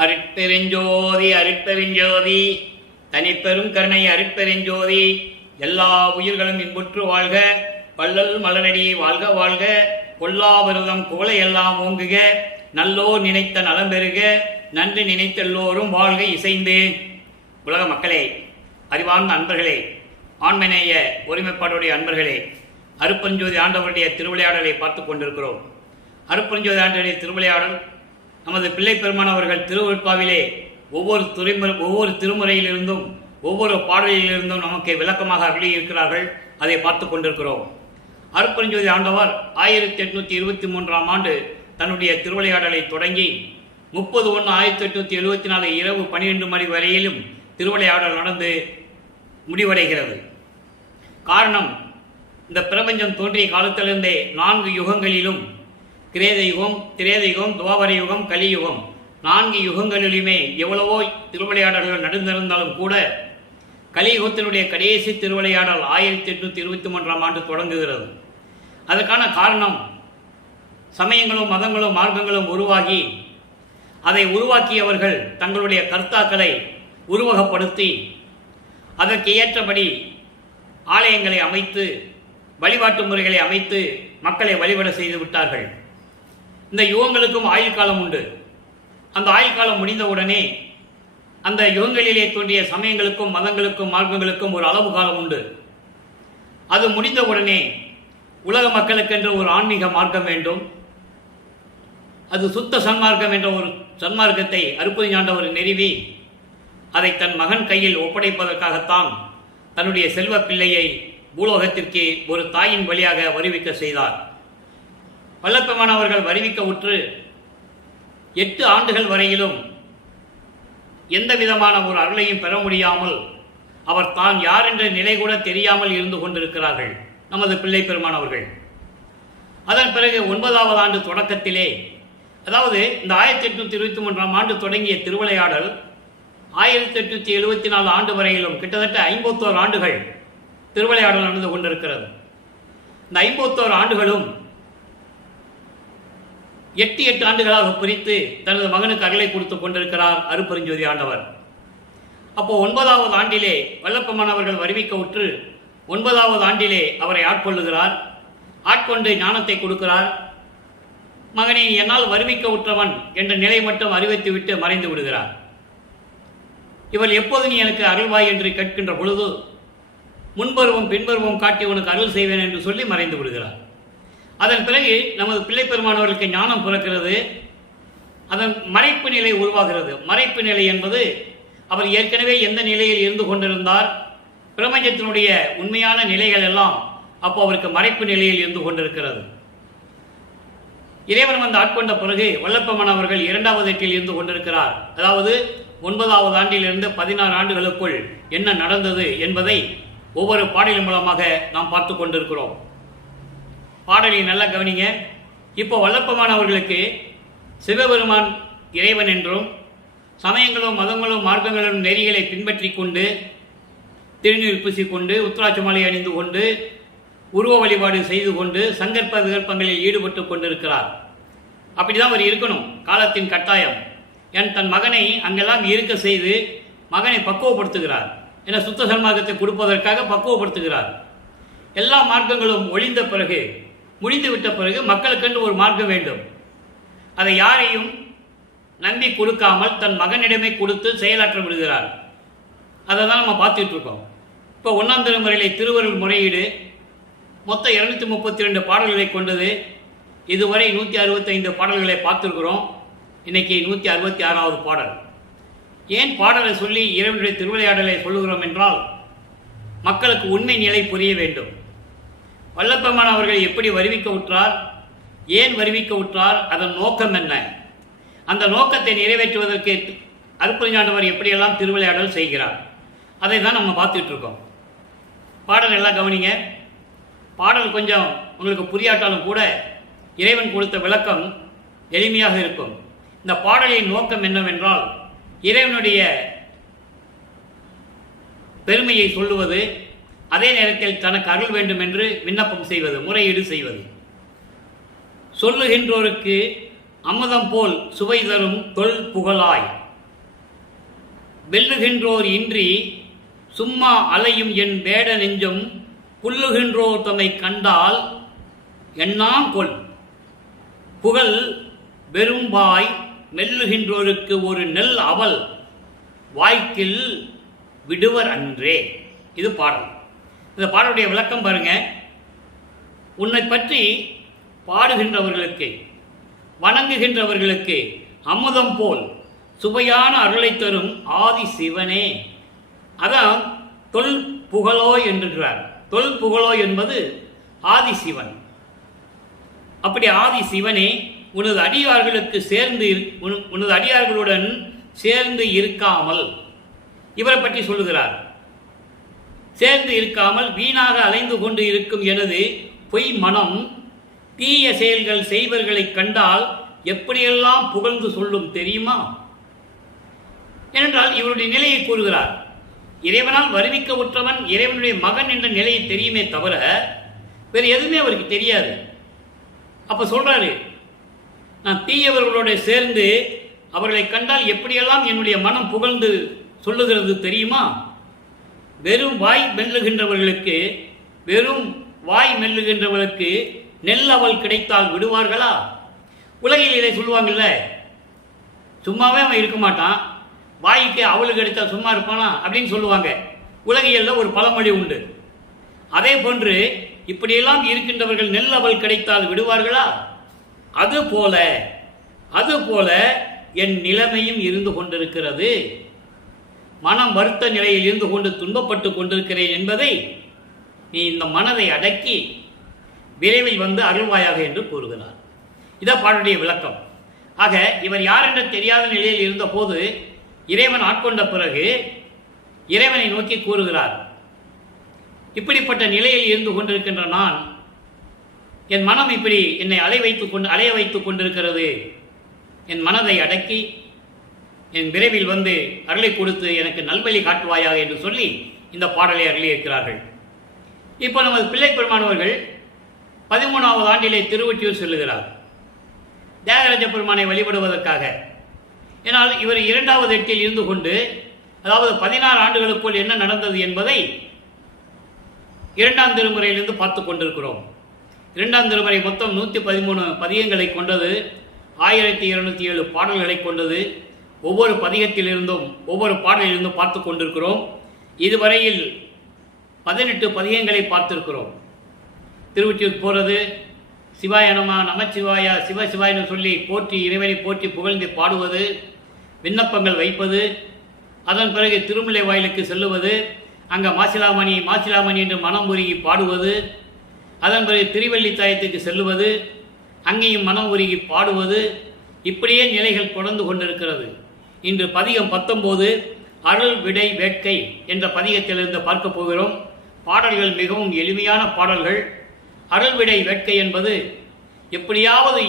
அருட்பெருஞ்சோதி அருட்பெருஞ்சோதி தனிப்பெரும் கருணை அருட்பெருஞ்சோதி. எல்லா உயிர்களும் இன்புற்று வாழ்க, வள்ளல் மலரடி வாழ்க வாழ்க, கொல்லாவிரதம் குவளை எல்லாம் ஓங்குக, நல்லோர் நினைத்த நலம் பெறுக, நன்றி நினைத்த எல்லோரும் வாழ்க இசைந்து. உலக மக்களே, அறிவார்ந்த அன்பர்களே, ஆண்மநேய ஒருமைப்பாடுடைய அன்பர்களே, அருட்பெருஞ்சோதி ஆண்டவருடைய திருவிளையாடலை பார்த்து கொண்டிருக்கிறோம். அருட்பெருஞ்சோதி ஆண்டவருடைய திருவிளையாடல் நமது பிள்ளை பெருமானவர்கள் திருவருட்பாவிலே ஒவ்வொரு திருமுறையிலிருந்தும் ஒவ்வொரு பாடலிலிருந்தும் நமக்கு விளக்கமாக அருளியிருக்கிறார்கள். அதை பார்த்து கொண்டிருக்கிறோம். அருட்பெருஞ்சோதி ஆண்டவர் 1823 ஆண்டு தன்னுடைய திருவிளையாடலை தொடங்கி 30/1/1874 இரவு 12 மணி வரையிலும் திருவிளையாடல் நடந்து முடிவடைகிறது. காரணம், இந்த பிரபஞ்சம் தோன்றிய காலத்திலிருந்தே 4 யுகங்களிலும் கிரேத யுகம், திரேத யுகம், துவாபர யுகம், கலியுகம் 4 யுகங்களிலுமே எவ்வளவோ திருவிளையாடல்கள் நடந்திருந்தாலும் கூட கலியுகத்தினுடைய கடைசி திருவிளையாடல் 1823 ஆண்டு தொடங்குகிறது. அதற்கான காரணம், சமயங்களும் மதங்களும் மார்க்கங்களும் உருவாகி அதை உருவாக்கியவர்கள் தங்களுடைய கர்த்தாக்களை உருவகப்படுத்தி அதற்கு ஏற்றபடி ஆலயங்களை அமைத்து வழிபாட்டு முறைகளை அமைத்து மக்களை வழிபட செய்து விட்டார்கள். இந்த யுகங்களுக்கும் ஆயுள் காலம் உண்டு. அந்த ஆயுள் காலம் முடிந்தவுடனே அந்த யுகங்களிலே தோன்றிய சமயங்களுக்கும் மதங்களுக்கும் மார்க்கங்களுக்கும் ஒரு அளவு காலம் உண்டு. அது முடிந்தவுடனே உலக மக்களுக்கென்று ஒரு ஆன்மீக மார்க்கம் வேண்டும். அது சுத்த சன்மார்க்கம் என்ற ஒரு சன்மார்க்கத்தை அருட்பெருஞ்சாண்டவர் நிறுவி அதை தன் மகன் கையில் ஒப்படைப்பதற்காகத்தான் தன்னுடைய செல்வ பிள்ளையை பூலோகத்திற்கு ஒரு தாயின் வழியாக வருவிக்க செய்தார். வல்லப்பெருமானவர்கள் வருவிக்க உற்று 8 ஆண்டுகள் வரையிலும் எந்த விதமான ஒரு அருளையும் பெற முடியாமல் அவர் தான் யார் என்ற நிலை கூட தெரியாமல் இருந்து கொண்டிருக்கிறார்கள் நமது பிள்ளை பெருமானவர்கள். அதன் பிறகு 9வது ஆண்டு தொடக்கத்திலே, அதாவது இந்த 1823 ஆண்டு தொடங்கிய திருவிளையாடல் 1874 ஆண்டு வரையிலும் கிட்டத்தட்ட 51 ஆண்டுகள் திருவிளையாடல் நடந்து கொண்டிருக்கிறது. இந்த 51 ஆண்டுகளும் 8 ஆண்டுகளாக பிரித்து தனது மகனுக்கு அருளை கொடுத்து கொண்டிருக்கிறார் அருட்பெருஞ்சோதி ஆண்டவர். அப்போ 9வது ஆண்டிலே வல்லப்பெருமானவர்கள் வருவிக்க உற்று 9வது ஆண்டிலே அவரை ஆட்கொள்ளுகிறார். ஆட்கொண்டு ஞானத்தை கொடுக்கிறார். மகனை என்னால் வருவிக்க உற்றவன் என்ற நிலை மட்டும் அறிவித்துவிட்டு மறைந்து விடுகிறார். இவள் எப்போது நீ எனக்கு அருள்வாய் என்று கேட்கின்ற பொழுது முன்பருவம் பின்பருவம் காட்டி உனக்கு அருள் செய்வேன் என்று சொல்லி மறைந்து விடுகிறார். அதன் பிறகு நமது பிள்ளை பெருமானவர்களுக்கு ஞானம் பிறக்கிறது. அதன் மறைப்பு நிலை உருவாகிறது. மறைப்பு நிலை என்பது அவர் ஏற்கனவே எந்த நிலையில் இருந்து கொண்டிருந்தார், பிரபஞ்சத்தினுடைய உண்மையான நிலைகள் எல்லாம் அப்போ அவருக்கு மறைப்பு நிலையில் இருந்து கொண்டிருக்கிறது. இறைவன் வந்து ஆட்கொண்ட பிறகு வல்லப்பெருமானவர்கள் 2வது எட்டில் இருந்து கொண்டிருக்கிறார். அதாவது 9வது ஆண்டிலிருந்து 16 ஆண்டுகளுக்குள் என்ன நடந்தது என்பதை ஒவ்வொரு பாடலின் மூலமாக நாம் பார்த்து கொண்டிருக்கிறோம். பாடலை நல்லா கவனிங்க. இப்போ வல்லப்பெருமானவர்களுக்கு சிவபெருமான் இறைவன் என்றும் சமயங்களும் மதங்களும் மார்க்கங்களும் நெறிகளை பின்பற்றி கொண்டு திருநீர் பூசிக்கொண்டு உத்ராட்ச மாலை அணிந்து கொண்டு உருவ வழிபாடு செய்து கொண்டு சங்கற்ப விகற்பங்களில் ஈடுபட்டு கொண்டிருக்கிறார். அப்படிதான் அவர் இருக்கணும், காலத்தின் கட்டாயம். தன் மகனை அங்கெல்லாம் இருக்க செய்து மகனை பக்குவப்படுத்துகிறார். என சுத்த சன்மார்க்கத்தை கொடுப்பதற்காக பக்குவப்படுத்துகிறார். எல்லா மார்க்கங்களும் ஒழிந்த பிறகு, முடிந்துவிட்ட பிறகு மக்களுக்கென்று ஒரு மார்க்கம் வேண்டும். அதை யாரையும் நம்பி கொடுக்காமல் தன் மகனிடமே கொடுத்து செயலாற்ற விடுகிறார். அதை தான் நம்ம பார்த்துட்டு இருக்கோம். இப்போ 1ஆம் திருமுறையிலே திருவருள் முறையீடு மொத்தம் 232 பாடல்களை கொண்டது. இதுவரை 165 பாடல்களை பார்த்துருக்கிறோம். இன்னைக்கு 166வது பாடல். ஏன் பாடலை சொல்லி இறைவனுடைய திருவிளையாடலை சொல்லுகிறோம் என்றால், மக்களுக்கு உண்மை நிலை புரிய வேண்டும். வல்லப்பெருமானவர்கள் எப்படி வருவிக்க உற்றார், ஏன் வருவிக்க உற்றார், அதன் நோக்கம் என்ன, அந்த நோக்கத்தை நிறைவேற்றுவதற்கு அருட்பெருஞ்சாண்டவர் எப்படியெல்லாம் திருவிளையாடல் செய்கிறார், அதை தான் நம்ம பார்த்துட்டு இருக்கோம். பாடல் எல்லாம் கவனிங்க. பாடல் கொஞ்சம் உங்களுக்கு புரியாட்டாலும் கூட இறைவன் கொடுத்த விளக்கம் எளிமையாக இருக்கும். இந்த பாடலின் நோக்கம் என்னவென்றால், இறைவனுடைய பெருமையை சொல்லுவது, அதே நேரத்தில் தனக்கு அருள் வேண்டும் என்று விண்ணப்பம் செய்வது, முறையீடு செய்வது. சொல்லுகின்றோருக்கு அமுதம் போல் சுவை தரும் தொல் புகழாய் வெல்லுகின்றோர் இன்றி சும்மா அலையும் என் வேட நெஞ்சும் புல்லுகின்றோர் தம்மை கண்டால் எண்ணாம் கொல் புகழ் வெறும்பாய் மெல்லுகின்றோருக்கு ஒரு நெல் அவல் வாய்க்கில் விடுவர் அன்றே. இது பாடல். இந்த பாடலுடைய விளக்கம் பாருங்க. உன்னை பற்றி பாடுகின்றவர்களுக்கு வணங்குகின்றவர்களுக்கு அமுதம் போல் சுவையான அருளை தரும் ஆதி சிவனே. அதான் தொல் புகழோ என்றார். தொல் புகழோ என்பது ஆதி சிவன். அப்படி ஆதி சிவனே, உனது அடியார்களுக்கு உனது அடியார்களுடன் சேர்ந்து இருக்காமல், இவரை பற்றி சொல்லுகிறார், சேர்ந்து இருக்காமல் வீணாக அலைந்து கொண்டு இருக்கும் எனது பொய் மனம் தீய செயல்கள் செய்வர்களை கண்டால் எப்படியெல்லாம் புகழ்ந்து சொல்லும் தெரியுமா ஏனென்றால் இவருடைய நிலையை கூறுகிறார். இறைவனால் வருவிக்க உற்றவன் இறைவனுடைய மகன் என்ற நிலையை தெரியுமே தவிர வேறு எதுவுமே அவருக்கு தெரியாது. அப்ப சொல்றாரு, நான் தீயவர்களோட சேர்ந்து அவர்களை கண்டால் எப்படியெல்லாம் என்னுடைய மனம் புகழ்ந்து சொல்லுகிறது தெரியுமா. வெறும் வாய் மெல்லுகின்றவர்களுக்கு நெல் அவள் கிடைத்தால் விடுவார்களா? உலகில் இதை சொல்லுவாங்கல்ல, சும்மாவே அவன் இருக்க மாட்டான், வாய்க்கு அவளுக்கு கிடைத்தா சும்மா இருப்பானா அப்படின்னு சொல்லுவாங்க. உலகியல்ல ஒரு பழமொழி உண்டு. அதே போன்று இப்படியெல்லாம் இருக்கின்றவர்கள் நெல் அவள் கிடைத்தால் விடுவார்களா? அதுபோல என் நிலைமையும் இருந்து கொண்டிருக்கிறது. மனம் வருத்த நிலையில் இருந்து கொண்டு துன்பப்பட்டு கொண்டிருக்கிறேன் என்பதை நீ இந்த மனதை அடக்கி விரைவில் வந்து அருள்வாயாக என்று கூறுகிறார். இதான் பாடலுடைய விளக்கம். ஆக இவர் யார் என்று தெரியாத நிலையில் இருந்த போது இறைவன் ஆட்கொண்ட பிறகு இறைவனை நோக்கி கூறுகிறார், இப்படிப்பட்ட நிலையில் இருந்து கொண்டிருக்கின்ற நான், என் மனம் இப்படி என்னை அலைய வைத்துக் கொண்டிருக்கிறது, என் மனதை அடக்கி என் விரைவில் வந்து அருளை கொடுத்து எனக்கு நல்வழி காட்டுவாயாக என்று சொல்லி இந்த பாடலை அருளியிருக்கிறார்கள். இப்போ நமது பிள்ளை பெருமானவர்கள் 13வது ஆண்டிலே திருவொற்றியூர் செல்லுகிறார் தியாகராஜ பெருமானை வழிபடுவதற்காக. ஏனால் இவர் 2வது எட்டில் இருந்து கொண்டு, அதாவது 16 ஆண்டுகளுக்குள் என்ன நடந்தது என்பதை 2ஆம் திருமுறையிலிருந்து பார்த்து கொண்டிருக்கிறோம். 2ஆம் திருமுறை மொத்தம் 113 பதிகங்களை கொண்டது, 1207 பாடல்களை கொண்டது. ஒவ்வொரு பதிகத்திலிருந்தும் ஒவ்வொரு பாடலிலிருந்தும் பார்த்து கொண்டிருக்கிறோம். இதுவரையில் 18 பதிகங்களை பார்த்திருக்கிறோம். திருவொற்றியூர் போறது, சிவாய நமச்சிவாயா சிவசிவாயின்னு சொல்லி போற்றி இறைவனை போற்றி புகழ்ந்து பாடுவது, விண்ணப்பங்கள் வைப்பது, அதன் பிறகு திருமுல்லை வாயிலுக்கு செல்லுவது, அங்கே மாசிலாமணி என்று மனம் உருகி பாடுவது, அதன் பிறகு திருவல்லித்தாயத்துக்கு செல்லுவது, அங்கேயும் மனம் உருகி பாடுவது, இப்படியே நிலைகள் தொடர்ந்து கொண்டிருக்கிறது. இன்று பதிகம் 19 அருள் விடை வேட்கை என்ற பதிகத்திலிருந்து பார்க்க போகிறோம். பாடல்கள் மிகவும் எளிமையான பாடல்கள். அருள் விடை வேட்கை என்பது எப்படியாவது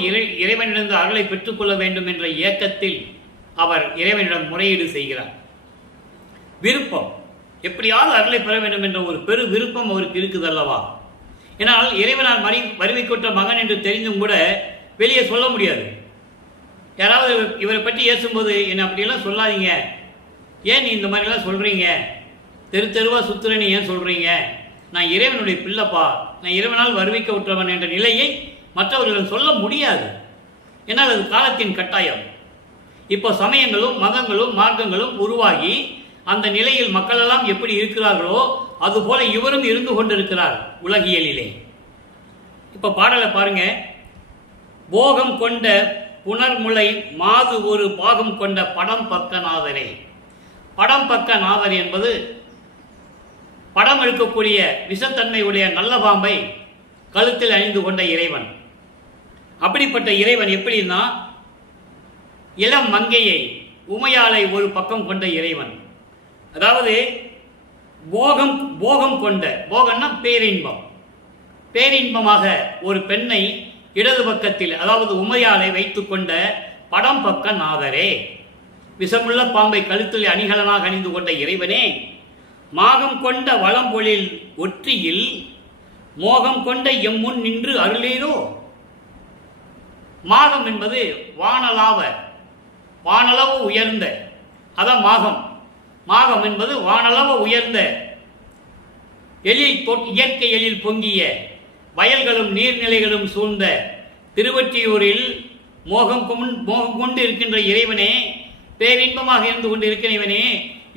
இறைவனிடந்து அருளை பெற்றுக்கொள்ள வேண்டும் என்ற இயக்கத்தில் அவர் இறைவனிடம் முறையீடு செய்கிறார். விருப்பம், எப்படியாவது அருளை பெற வேண்டும் என்ற ஒரு பெரு விருப்பம் அவருக்கு இருக்குது அல்லவா. ஏனால் இறைவனால் வருவிக்கொற்ற மகன் என்று தெரிந்தும் கூட வெளியே சொல்ல முடியாது. யாராவது இவரை பற்றி ஏசும்போது என்னை அப்படியெல்லாம் சொல்லாதீங்க, ஏன் நீ இந்த மாதிரிலாம் சொல்கிறீங்க, தெருவா சுத்துறேன்னு ஏன் சொல்கிறீங்க, நான் இறைவனுடைய பிள்ளைப்பா, நான் இறைவனால் வருவிக்க விட்டவன் என்ற நிலையை மற்றவர்களிடம் சொல்ல முடியாது. ஏன்னால் அது காலத்தின் கட்டாயம். இப்போ சமயங்களும் மதங்களும் மார்க்கங்களும் உருவாகி அந்த நிலையில் மக்களெல்லாம் எப்படி இருக்கிறார்களோ அதுபோல இவரும் இருந்து கொண்டிருக்கிறார் உலகியலிலே. இப்போ பாடலை பாருங்க. போகம் கொண்ட புனர்முலை மாது ஒரு பாகம் கொண்ட படம் பக்க நாதரே. படம் பக்க நாதர் என்பது படம் எடுக்கக்கூடிய விஷத்தன்மையுடைய நல்ல பாம்பை கழுத்தில் அணிந்து கொண்ட இறைவன். அப்படிப்பட்ட இறைவன் எப்படின்னா, இளம் மங்கையை உமையாளை ஒரு பக்கம் கொண்ட இறைவன். அதாவது போகம் கொண்ட, போகம்னா பேரின்பம், பேரின்பமாக ஒரு பெண்ணை இடது பக்கத்தில், அதாவது உமையாளை வைத்துக் கொண்ட படம் பக்க நாதரே, விஷமுள்ள பாம்பை கழுத்தில் அணிகலனாக அணிந்து கொண்ட இறைவனே, மாகம் கொண்ட வளம்பொழில் ஒற்றியில் மோகம் கொண்ட எம்முன் நின்று அருளீரோ. மாகம் என்பது வானளவு உயர்ந்த, அதான் மாகம். மாகம் என்பது வானளவு உயர்ந்த இயற்கை எழில் பொங்கிய வயல்களும் நீர்நிலைகளும் சூழ்ந்த திருவொற்றியூரில் மோகம் கொண்டு இருக்கின்ற இறைவனே, பேரின்பமாக இருந்து கொண்டு இருக்கிறவனே,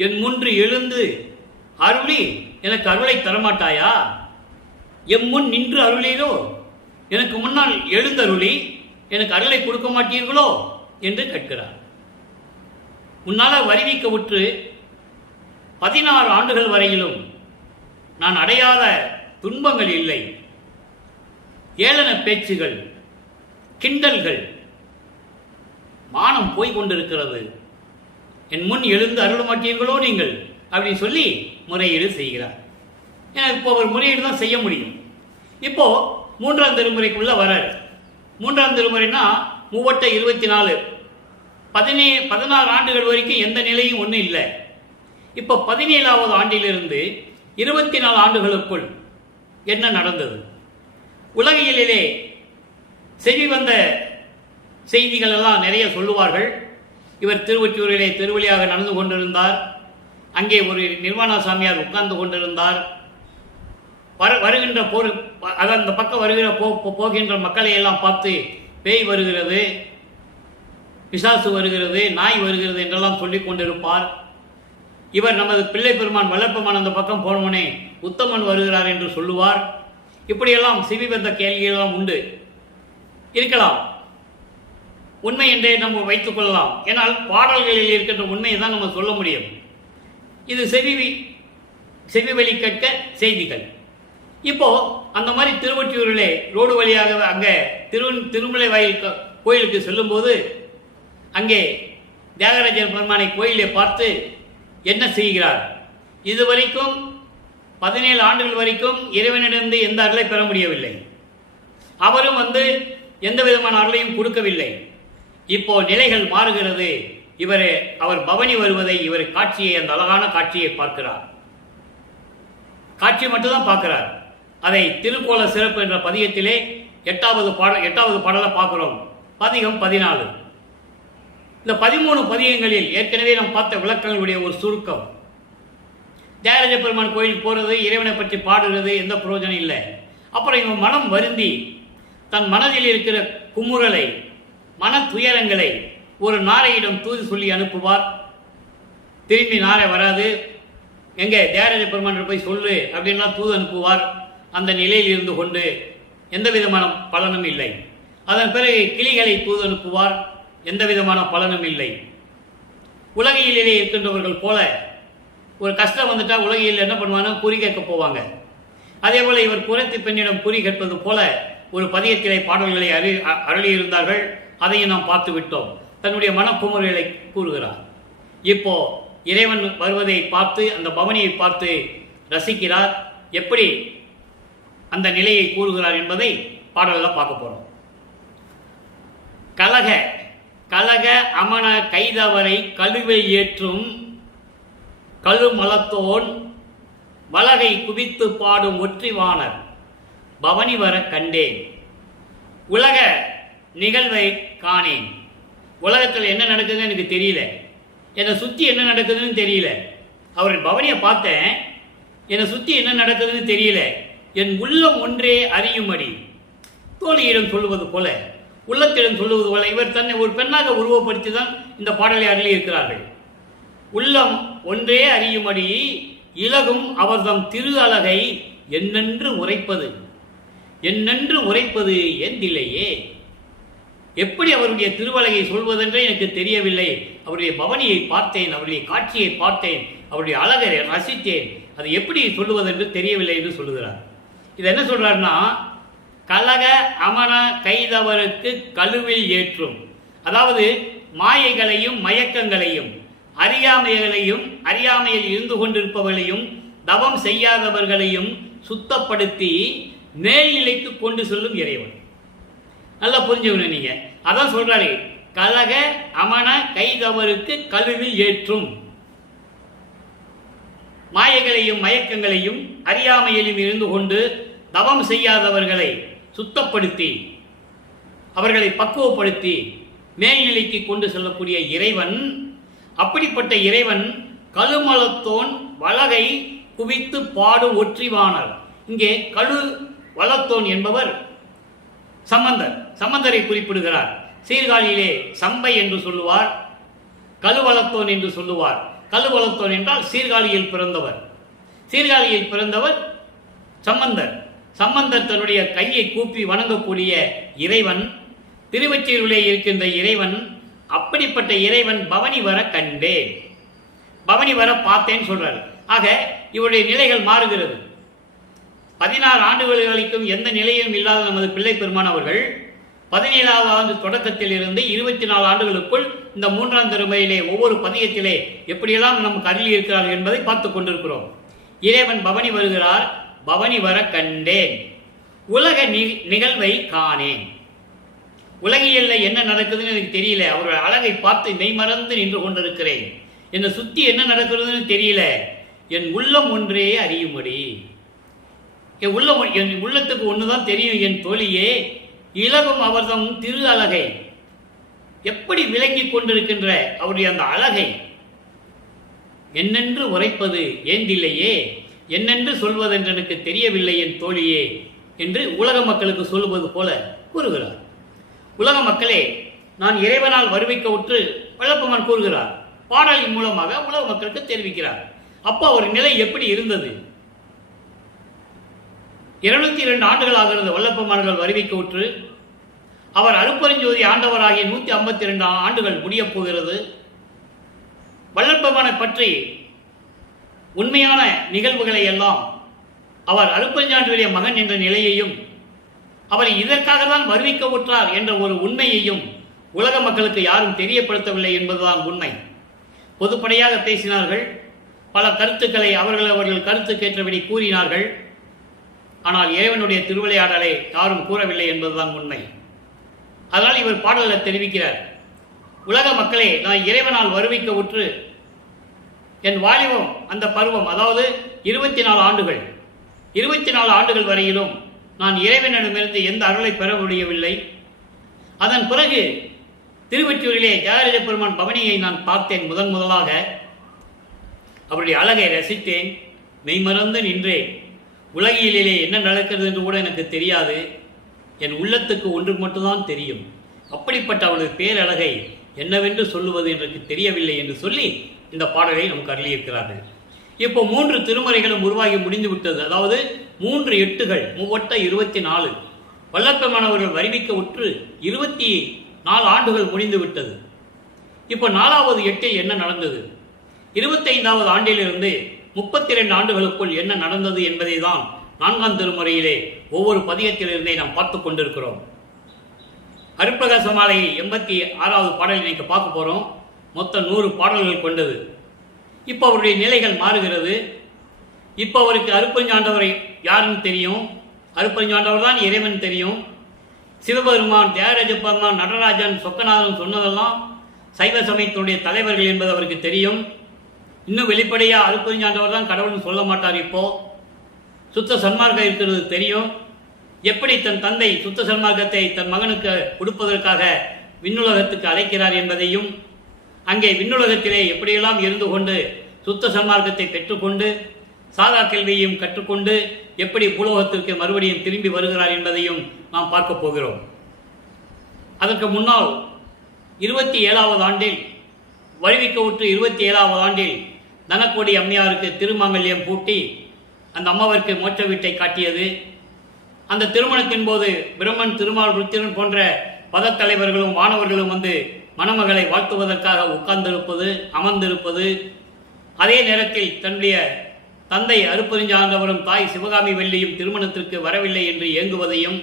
என் முன்று எழுந்து அருளி எனக்கு அருளை தரமாட்டாயா? எம் முன் நின்று அருளீரோ? எனக்கு முன்னால் எழுந்தருளி எனக்கு அருளை கொடுக்க மாட்டீர்களோ என்று கேட்கிறார். உன்னால வருவிக்க உற்று 16 ஆண்டுகள் வரையிலும் நான் அடையாத துன்பங்கள் இல்லை. ஏளன பேச்சுகள், கிண்டல்கள், மானம் போய் கொண்டிருக்கிறது. என் முன் எழுந்து அருள மாட்டீர்களோ நீங்கள் அப்படின்னு சொல்லி முறையீடு செய்கிறார். ஏன்னா இப்போ ஒரு முறையீடு தான் செய்ய முடியும். இப்போ 3ஆம் திருமுறைக்குள்ள வராரு. 3ஆம் திருமுறைனா 24 16 ஆண்டுகள் வரைக்கும் எந்த நிலையும் ஒன்றும் இல்லை. இப்போ 17ஆவது ஆண்டிலிருந்து 24 ஆண்டுகளுக்குள் என்ன நடந்தது? உலகியலிலே செவி வந்த செய்திகள் எல்லாம் நிறைய சொல்லுவார்கள். இவர் திருவொற்றியூரிலே திருவழியாக நடந்து கொண்டிருந்தார். அங்கே ஒரு நிர்வாண சாமியார் உட்கார்ந்து கொண்டிருந்தார். வருகின்ற அந்த பக்கம் வருகிற போகின்ற மக்களை எல்லாம் பார்த்து பேய் வருகிறது, பிசாசு வருகிறது, நாய் வருகிறது என்றெல்லாம் சொல்லிக் கொண்டிருப்பார். இவர் நமது பிள்ளை பெருமான் வல்லப்பெருமான் அந்த பக்கம் போனவனே உத்தமன் வருகிறார் என்று சொல்லுவார். இப்படியெல்லாம் செவி வந்த கேள்வியெல்லாம் உண்டு. இருக்கலாம், உண்மை என்றே நம்ம வைத்துக் கொள்ளலாம். ஏன்னால் பாடல்களில் இருக்கின்ற உண்மையை தான் நம்ம சொல்ல முடியும். இது செவி வழி கேட்க செய்திகள். இப்போ அந்த மாதிரி திருவொற்றியூரிலே ரோடு வழியாக அங்கே திருமலை வாயில் கோயிலுக்கு செல்லும்போது அங்கே தியாகராஜர் பெருமானை கோயிலை பார்த்து என்ன செய்கிறார்? இதுவரைக்கும் 17 ஆண்டுகள் வரைக்கும் இறைவனிடந்து எந்த அருளை பெற முடியவில்லை. அவரும் எந்த விதமான அருளையும் கொடுக்கவில்லை. இப்போ நிலைகள் மாறுகிறது. அவர் பவனி வருவதை, இவர் காட்சியை, அந்த அழகான காட்சியை பார்க்கிறார். காட்சி மட்டும்தான் பார்க்கிறார். அதை திருக்கோல சிறப்பு என்ற பதிகத்திலே 8வது பாடலை பார்க்கிறோம். பதிகம் 14. இந்த 13 பதிகங்களில் ஏற்கனவே நாம் பார்த்த விளக்கங்களுடைய ஒரு சுருக்கம். தியாகராஜ பெருமான் கோயில் போறது, இறைவனை பற்றி பாடுகிறது, எந்த பிரயோஜனம் இல்லை. அப்புறம் இவன் மனம் வருந்தி தன் மனதில் இருக்கிற குமுறலை, மன துயரங்களை ஒரு நாரையிடம் தூது சொல்லி அனுப்புவார். திரும்பி நாரை வராது. எங்கே தியாகராஜ பெருமான் போய் சொல்லு அப்படின்லாம் தூது அனுப்புவார். அந்த நிலையில் இருந்து கொண்டு எந்த விதமான பலனும் இல்லை. அதன் பிறகு கிளிகளை தூது அனுப்புவார். எந்த விதமான பலனும் இல்லை. உலகியலிலே இருக்கின்றவர்கள் போல ஒரு கஷ்டம் வந்துட்டா உலகியல் என்ன பண்ணுவாங்க? குறி கேட்க போவாங்க. அதே போல இவர் குறைத்து பெண்ணிடம் குறி கேட்பது போல ஒரு பதியத்திலே பாடல்களை அருளியிருந்தார்கள். அதையும் நாம் பார்த்து விட்டோம். தன்னுடைய மனக்குமுறைகளை கூறுகிறார். இப்போ இறைவன் வருவதை பார்த்து, அந்த பவனியை பார்த்து ரசிக்கிறார். எப்படி அந்த நிலையை கூறுகிறார் என்பதை பாடலில் பார்க்க போறோம். கலக அமன கைதவரை கழுவை ஏற்றும் கழுமலத்தோன் வலகை குவித்து பாடும் ஒற்றிவாணர் பவனி வர கண்டேன். உலக நிகழ்வை காணேன். உலகத்தில் என்ன நடக்குதுன்னு எனக்கு தெரியல. என்னை சுற்றி என்ன நடக்குதுன்னு தெரியல. அவரின் பவனியை பார்த்தேன். என்னை சுற்றி என்ன நடக்குதுன்னு தெரியல. என் உள்ளம் ஒன்றே அறியும்படி தோழியிடம் சொல்லுவது போல, உள்ளத்திடம் சொல்லுவது போல இவர் தன்னை ஒரு பெண்ணாக உருவப்படுத்தி தான் இந்த பாடலை அருளி இருக்கிறார்கள். உள்ளம் ஒன்றே அறியும்படி இலகும் அவர்தம் திரு அழகை என்னென்று உரைப்பது எந்தில்லையே. எப்படி அவருடைய திருவழகை சொல்வதென்றே எனக்கு தெரியவில்லை. அவருடைய பவனியை பார்த்தேன், அவருடைய காட்சியை பார்த்தேன், அவருடைய அழகை ரசித்தேன். அது எப்படி சொல்லுவதென்று தெரியவில்லை என்று சொல்லுகிறார். இது என்ன சொல்றாருன்னா, கலக அமன கைதவருக்கு கழுவில் ஏற்றும், அதாவது மாயைகளையும் மயக்கங்களையும் அறியாமையில் இருந்து கொண்டிருப்பவர்களையும் தவம் செய்யாதவர்களையும் சுத்தப்படுத்தி மேல்நிலைக்கு கொண்டு செல்லும் இறைவன். நல்லா புரிஞ்சுக்கணும் நீங்க. அதான் சொல்றாரு, கலக அமன கைதவருக்கு கழுவில் ஏற்றும், மாயைகளையும் மயக்கங்களையும் அறியாமையிலும் இருந்து கொண்டு தவம் செய்யாதவர்களை சுத்தப்படுத்தி அவர்களை பக்குவப்படுத்தி மேல்நிலைக்கு கொண்டு செல்லக்கூடிய இறைவன். அப்படிப்பட்ட இறைவன் கழுமலத்தோன் வலகை குவித்து பாடு ஒற்றிவானர். இங்கே கழு வளத்தோன் என்பவர் சம்பந்தரை குறிப்பிடுகிறார். சீர்காழியிலே சம்பை என்று சொல்லுவார், கழுவளத்தோன் என்று சொல்லுவார். கழுவளத்தோன் என்றால் சீர்காழியில் பிறந்தவர். சீர்காழியில் பிறந்தவர் சம்பந்தர் தன்னுடைய கையை கூப்பி வணங்கக்கூடிய இறைவன், திருவொற்றியூரிலே இருக்கின்ற இறைவன். அப்படிப்பட்ட இறைவன் பவனி வர கண்டேன், பவனி வர பார்த்தேன்னு சொல்றாரு. ஆக இவருடைய நிலைகள் மாறுகிறது. 16 ஆண்டுகளுக்கும் எந்த நிலையும் இல்லாத நமது பிள்ளை பெருமான் அவர்கள் 17வது ஆண்டு தொடக்கத்தில் இருந்து 24 ஆண்டுகளுக்குள் இந்த 3ஆம் திருமுறையிலே ஒவ்வொரு பதியத்திலே எப்படியெல்லாம் நமக்கு அருளி இருக்கிறார் என்பதை பார்த்து கொண்டிருக்கிறோம். இறைவன் பவனி வருகிறார், பவனி வர கண்டேன், உலக நிகழ்வை காணேன். உலகியல்ல என்ன நடக்குதுன்னு எனக்கு தெரியல, அவருடைய அழகை பார்த்து மெய்மறந்து நின்று கொண்டிருக்கிறேன். என்னை சுத்தி என்ன நடக்கிறதுன்னு தெரியல, என் உள்ளம் ஒன்றே அறியும்படி. என் உள்ளத்துக்கு ஒண்ணுதான் தெரியும் என் தோழியே, இலகும் அவர்தம் திரு அழகை. எப்படி விளங்கி கொண்டிருக்கின்ற அவருடைய அந்த அழகை என்னென்று உரைப்பது ஏந்தில்லையே, என்னென்று சொல்வதென்று எனக்கு தெரியவில்லை என் தோழியே என்று உலக மக்களுக்கு சொல்லுவது போல கூறுகிறார். உலக மக்களே, நான் இறைவனால் வருவிக்க உற்று வல்லப்பெருமான் கூறுகிறார். பாடலின் மூலமாக உலக மக்களுக்கு தெரிவிக்கிறார். அப்போ அவர் நிலை எப்படி இருந்தது? 202 ஆண்டுகள் ஆகிறது வல்லப்பெருமான்கள் வருவிக்க உற்று. அவர் அருட்பெருஞ்சோதி ஆண்டவராகிய 152 ஆண்டுகள் முடியப் போகிறது. வல்லப்பெருமானை பற்றி உண்மையான நிகழ்வுகளை எல்லாம், அவர் அருட்பெருஞ்சாண்டியுடைய மகன் என்ற நிலையையும், அவரை இதற்காக தான் வருவிக்க உற்றார் என்ற ஒரு உண்மையையும் உலக மக்களுக்கு யாரும் தெரியப்படுத்தவில்லை என்பதுதான் உண்மை. பொதுப்படையாக பேசினார்கள், பல கருத்துக்களை அவர்கள் கருத்துக்கேற்றபடி கூறினார்கள். ஆனால் இறைவனுடைய திருவிளையாடலை யாரும் கூறவில்லை என்பதுதான் உண்மை. அதனால் இவர் பாடலில் தெரிவிக்கிறார், உலக மக்களே, நான் இறைவனால் வருவிக்க உற்று என் வாலிபம் அந்த பருவம், அதாவது 24 ஆண்டுகள், 24 ஆண்டுகள் வரையிலும் நான் இறைவனிடமிருந்து எந்த அருளை பெற முடியவில்லை. அதன் பிறகு திருவொற்றியூரிலே தியாகராஜ பெருமான் பவனியை நான் பார்த்தேன். முதலாக அவருடைய அழகை ரசித்தேன், மெய்மறந்து நின்றேன். உலகியலிலே என்ன நடக்கிறது என்று கூட எனக்கு தெரியாது, என் உள்ளத்துக்கு ஒன்று மட்டும்தான் தெரியும். அப்படிப்பட்ட அவளது பேரழகை என்னவென்று சொல்லுவது எனக்கு தெரியவில்லை என்று சொல்லி இந்த பாடலை நமக்கு அருளியிருக்கிறார்கள். இப்போ 3 திருமறைகளும் உருவாகி முடிந்து விட்டது. அதாவது 3 எட்டுகள், 24 வல்லப்பெருமானவர்கள் வருவிக்க உற்று 24 ஆண்டுகள் முடிந்து விட்டது. இப்போ 4வது எட்டில் என்ன நடந்தது, 25வது ஆண்டிலிருந்து 32 ஆண்டுகளுக்குள் என்ன நடந்தது என்பதை தான் 4ஆம் திருமுறையிலே ஒவ்வொரு பதியத்திலிருந்தே நாம் பார்த்து கொண்டிருக்கிறோம். அருட்பிரகாச மாலை 86வது பாடலை இன்னைக்கு பார்க்க போறோம். மொத்தம் 100 பாடல்கள் கொண்டது. இப்போ அவருடைய நிலைகள் மாறுகிறது. இப்போ அவருக்கு அருட்பெருஞ்சாண்டவரை யாருன்னு தெரியும், அருட்பெருஞ்சாண்டவர் தான் இறைவன் தெரியும். சிவபெருமான், தியாகராஜ பெருமான், நடராஜன், சொக்கநாதன் சொன்னதெல்லாம் சைவ சமயத்தினுடைய தலைவர்கள் என்பது அவருக்கு தெரியும். இன்னும் வெளிப்படையா அருட்பெருஞ்சாண்டவர் தான் கடவுள்னு சொல்ல மாட்டார். இப்போ சுத்த சன்மார்க்கம் இருக்கிறது தெரியும். எப்படி தன் தந்தை சுத்த சன்மார்க்கத்தை தன் மகனுக்கு கொடுப்பதற்காக விண்ணுலகத்துக்கு அழைக்கிறார் என்பதையும், அங்கே விண்ணுலகத்திலே எப்படியெல்லாம் இருந்து கொண்டு சுத்த சன்மார்க்கத்தை பெற்றுக்கொண்டு சாதா கல்வியையும் கற்றுக்கொண்டு எப்படி பூலோகத்திற்கு மறுபடியும் திரும்பி வருகிறார் என்பதையும் நாம் பார்க்க போகிறோம். அதற்கு முன்னால் 27வது ஆண்டில் வருவிக்க உற்று 27வது ஆண்டில் தனக்கோடி அம்மையாருக்கு திருமாங்கல்யம் பூட்டி அந்த அம்மாவிற்கு மோட்ச வீட்டை காட்டியது. அந்த திருமணத்தின் போது பிரம்மன், திருமால், ருத்திரன் போன்ற பதத்தலைவர்களும் வானவர்களும் வந்து மணமகளை வாழ்த்துவதற்காக உட்கார்ந்திருப்பது, அமர்ந்திருப்பது. அதே நேரத்தில் தன்னுடைய தந்தை அருட்பெருஞ்சாண்டவரும் தாய் சிவகாமி வெள்ளியும் திருமணத்திற்கு வரவில்லை என்று ஏங்குவதையும்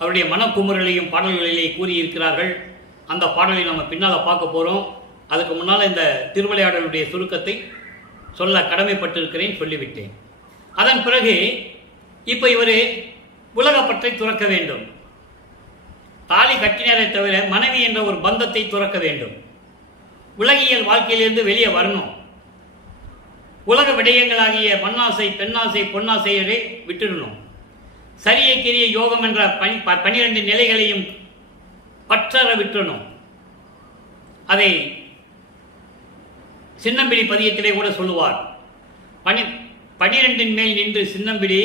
அவருடைய மனக்குமுறலையும் பாடல்களிலே கூறியிருக்கிறார்கள். அந்த பாடலை நம்ம பின்னால் பார்க்க போகிறோம். அதுக்கு முன்னால் இந்த திருவிளையாடலுடைய சுருக்கத்தை சொல்ல கடமைப்பட்டிருக்கிறேன், சொல்லிவிட்டேன். அதன் பிறகு இப்போ இவர் உலகப்பற்றை துறக்க வேண்டும். தாலி கட்டினரை தவிர மனைவி என்ற ஒரு பந்தத்தை துறக்க வேண்டும். உலகியல் வாழ்க்கையிலிருந்து வெளியே வரணும். உலக விடயங்களாகிய மண்ணாசை, பெண்ணாசை, பொன்னாசையை விட்டுடணும். சரிய கிரிய யோகம் என்ற 12 நிலைகளையும் பற்றற விட்டுணும். அதை சின்னம்பிடி பதியத்திலே கூட சொல்லுவார், 12 மேல் நின்று சின்னம்பிடி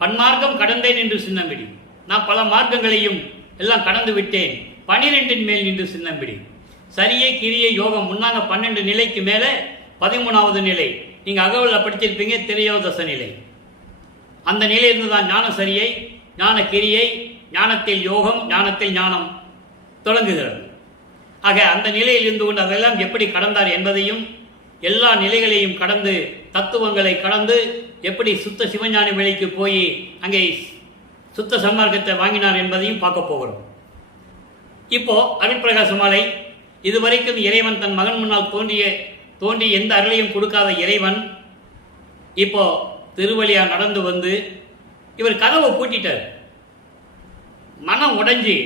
பன்மார்க்கம் கடந்தேன் என்று சின்னம்பிடி. நான் பல மார்க்கங்களையும் எல்லாம் கடந்து விட்டேன், 12 மேல் நின்று சின்னம்பிடி. சரியை கிரியை யோகம் முன்னாங்க 12 நிலைக்கு மேலே 13வது நிலை. நீங்கள் அகவலில் படிச்சிருப்பீங்க, திரையோதச நிலை. அந்த நிலையிலிருந்து தான் ஞான சரியை, ஞான கிரியை, ஞானத்தில் யோகம், ஞானத்தில் ஞானம் தொடங்குகிறது. ஆக அந்த நிலையில் இருந்து கொண்டு அதெல்லாம் எப்படி கடந்தார் என்பதையும், எல்லா நிலைகளையும் கடந்து தத்துவங்களை கடந்து எப்படி சுத்த சிவஞானி வேலைக்கு போய் அங்கே சுத்த சன்மார்க்கத்தை வாங்கினார் என்பதையும் பார்க்க போகிறோம். இப்போ அருட்பிரகாச மாலை இதுவரைக்கும் இறைவன் தன் மகன் முன்னால் தோன்றி எந்த அருளையும் கொடுக்காத இறைவன் இப்போ திருவழியா நடந்து வந்து இவர் கதவை பூட்டிட்டார். மனம் உடைஞ்சி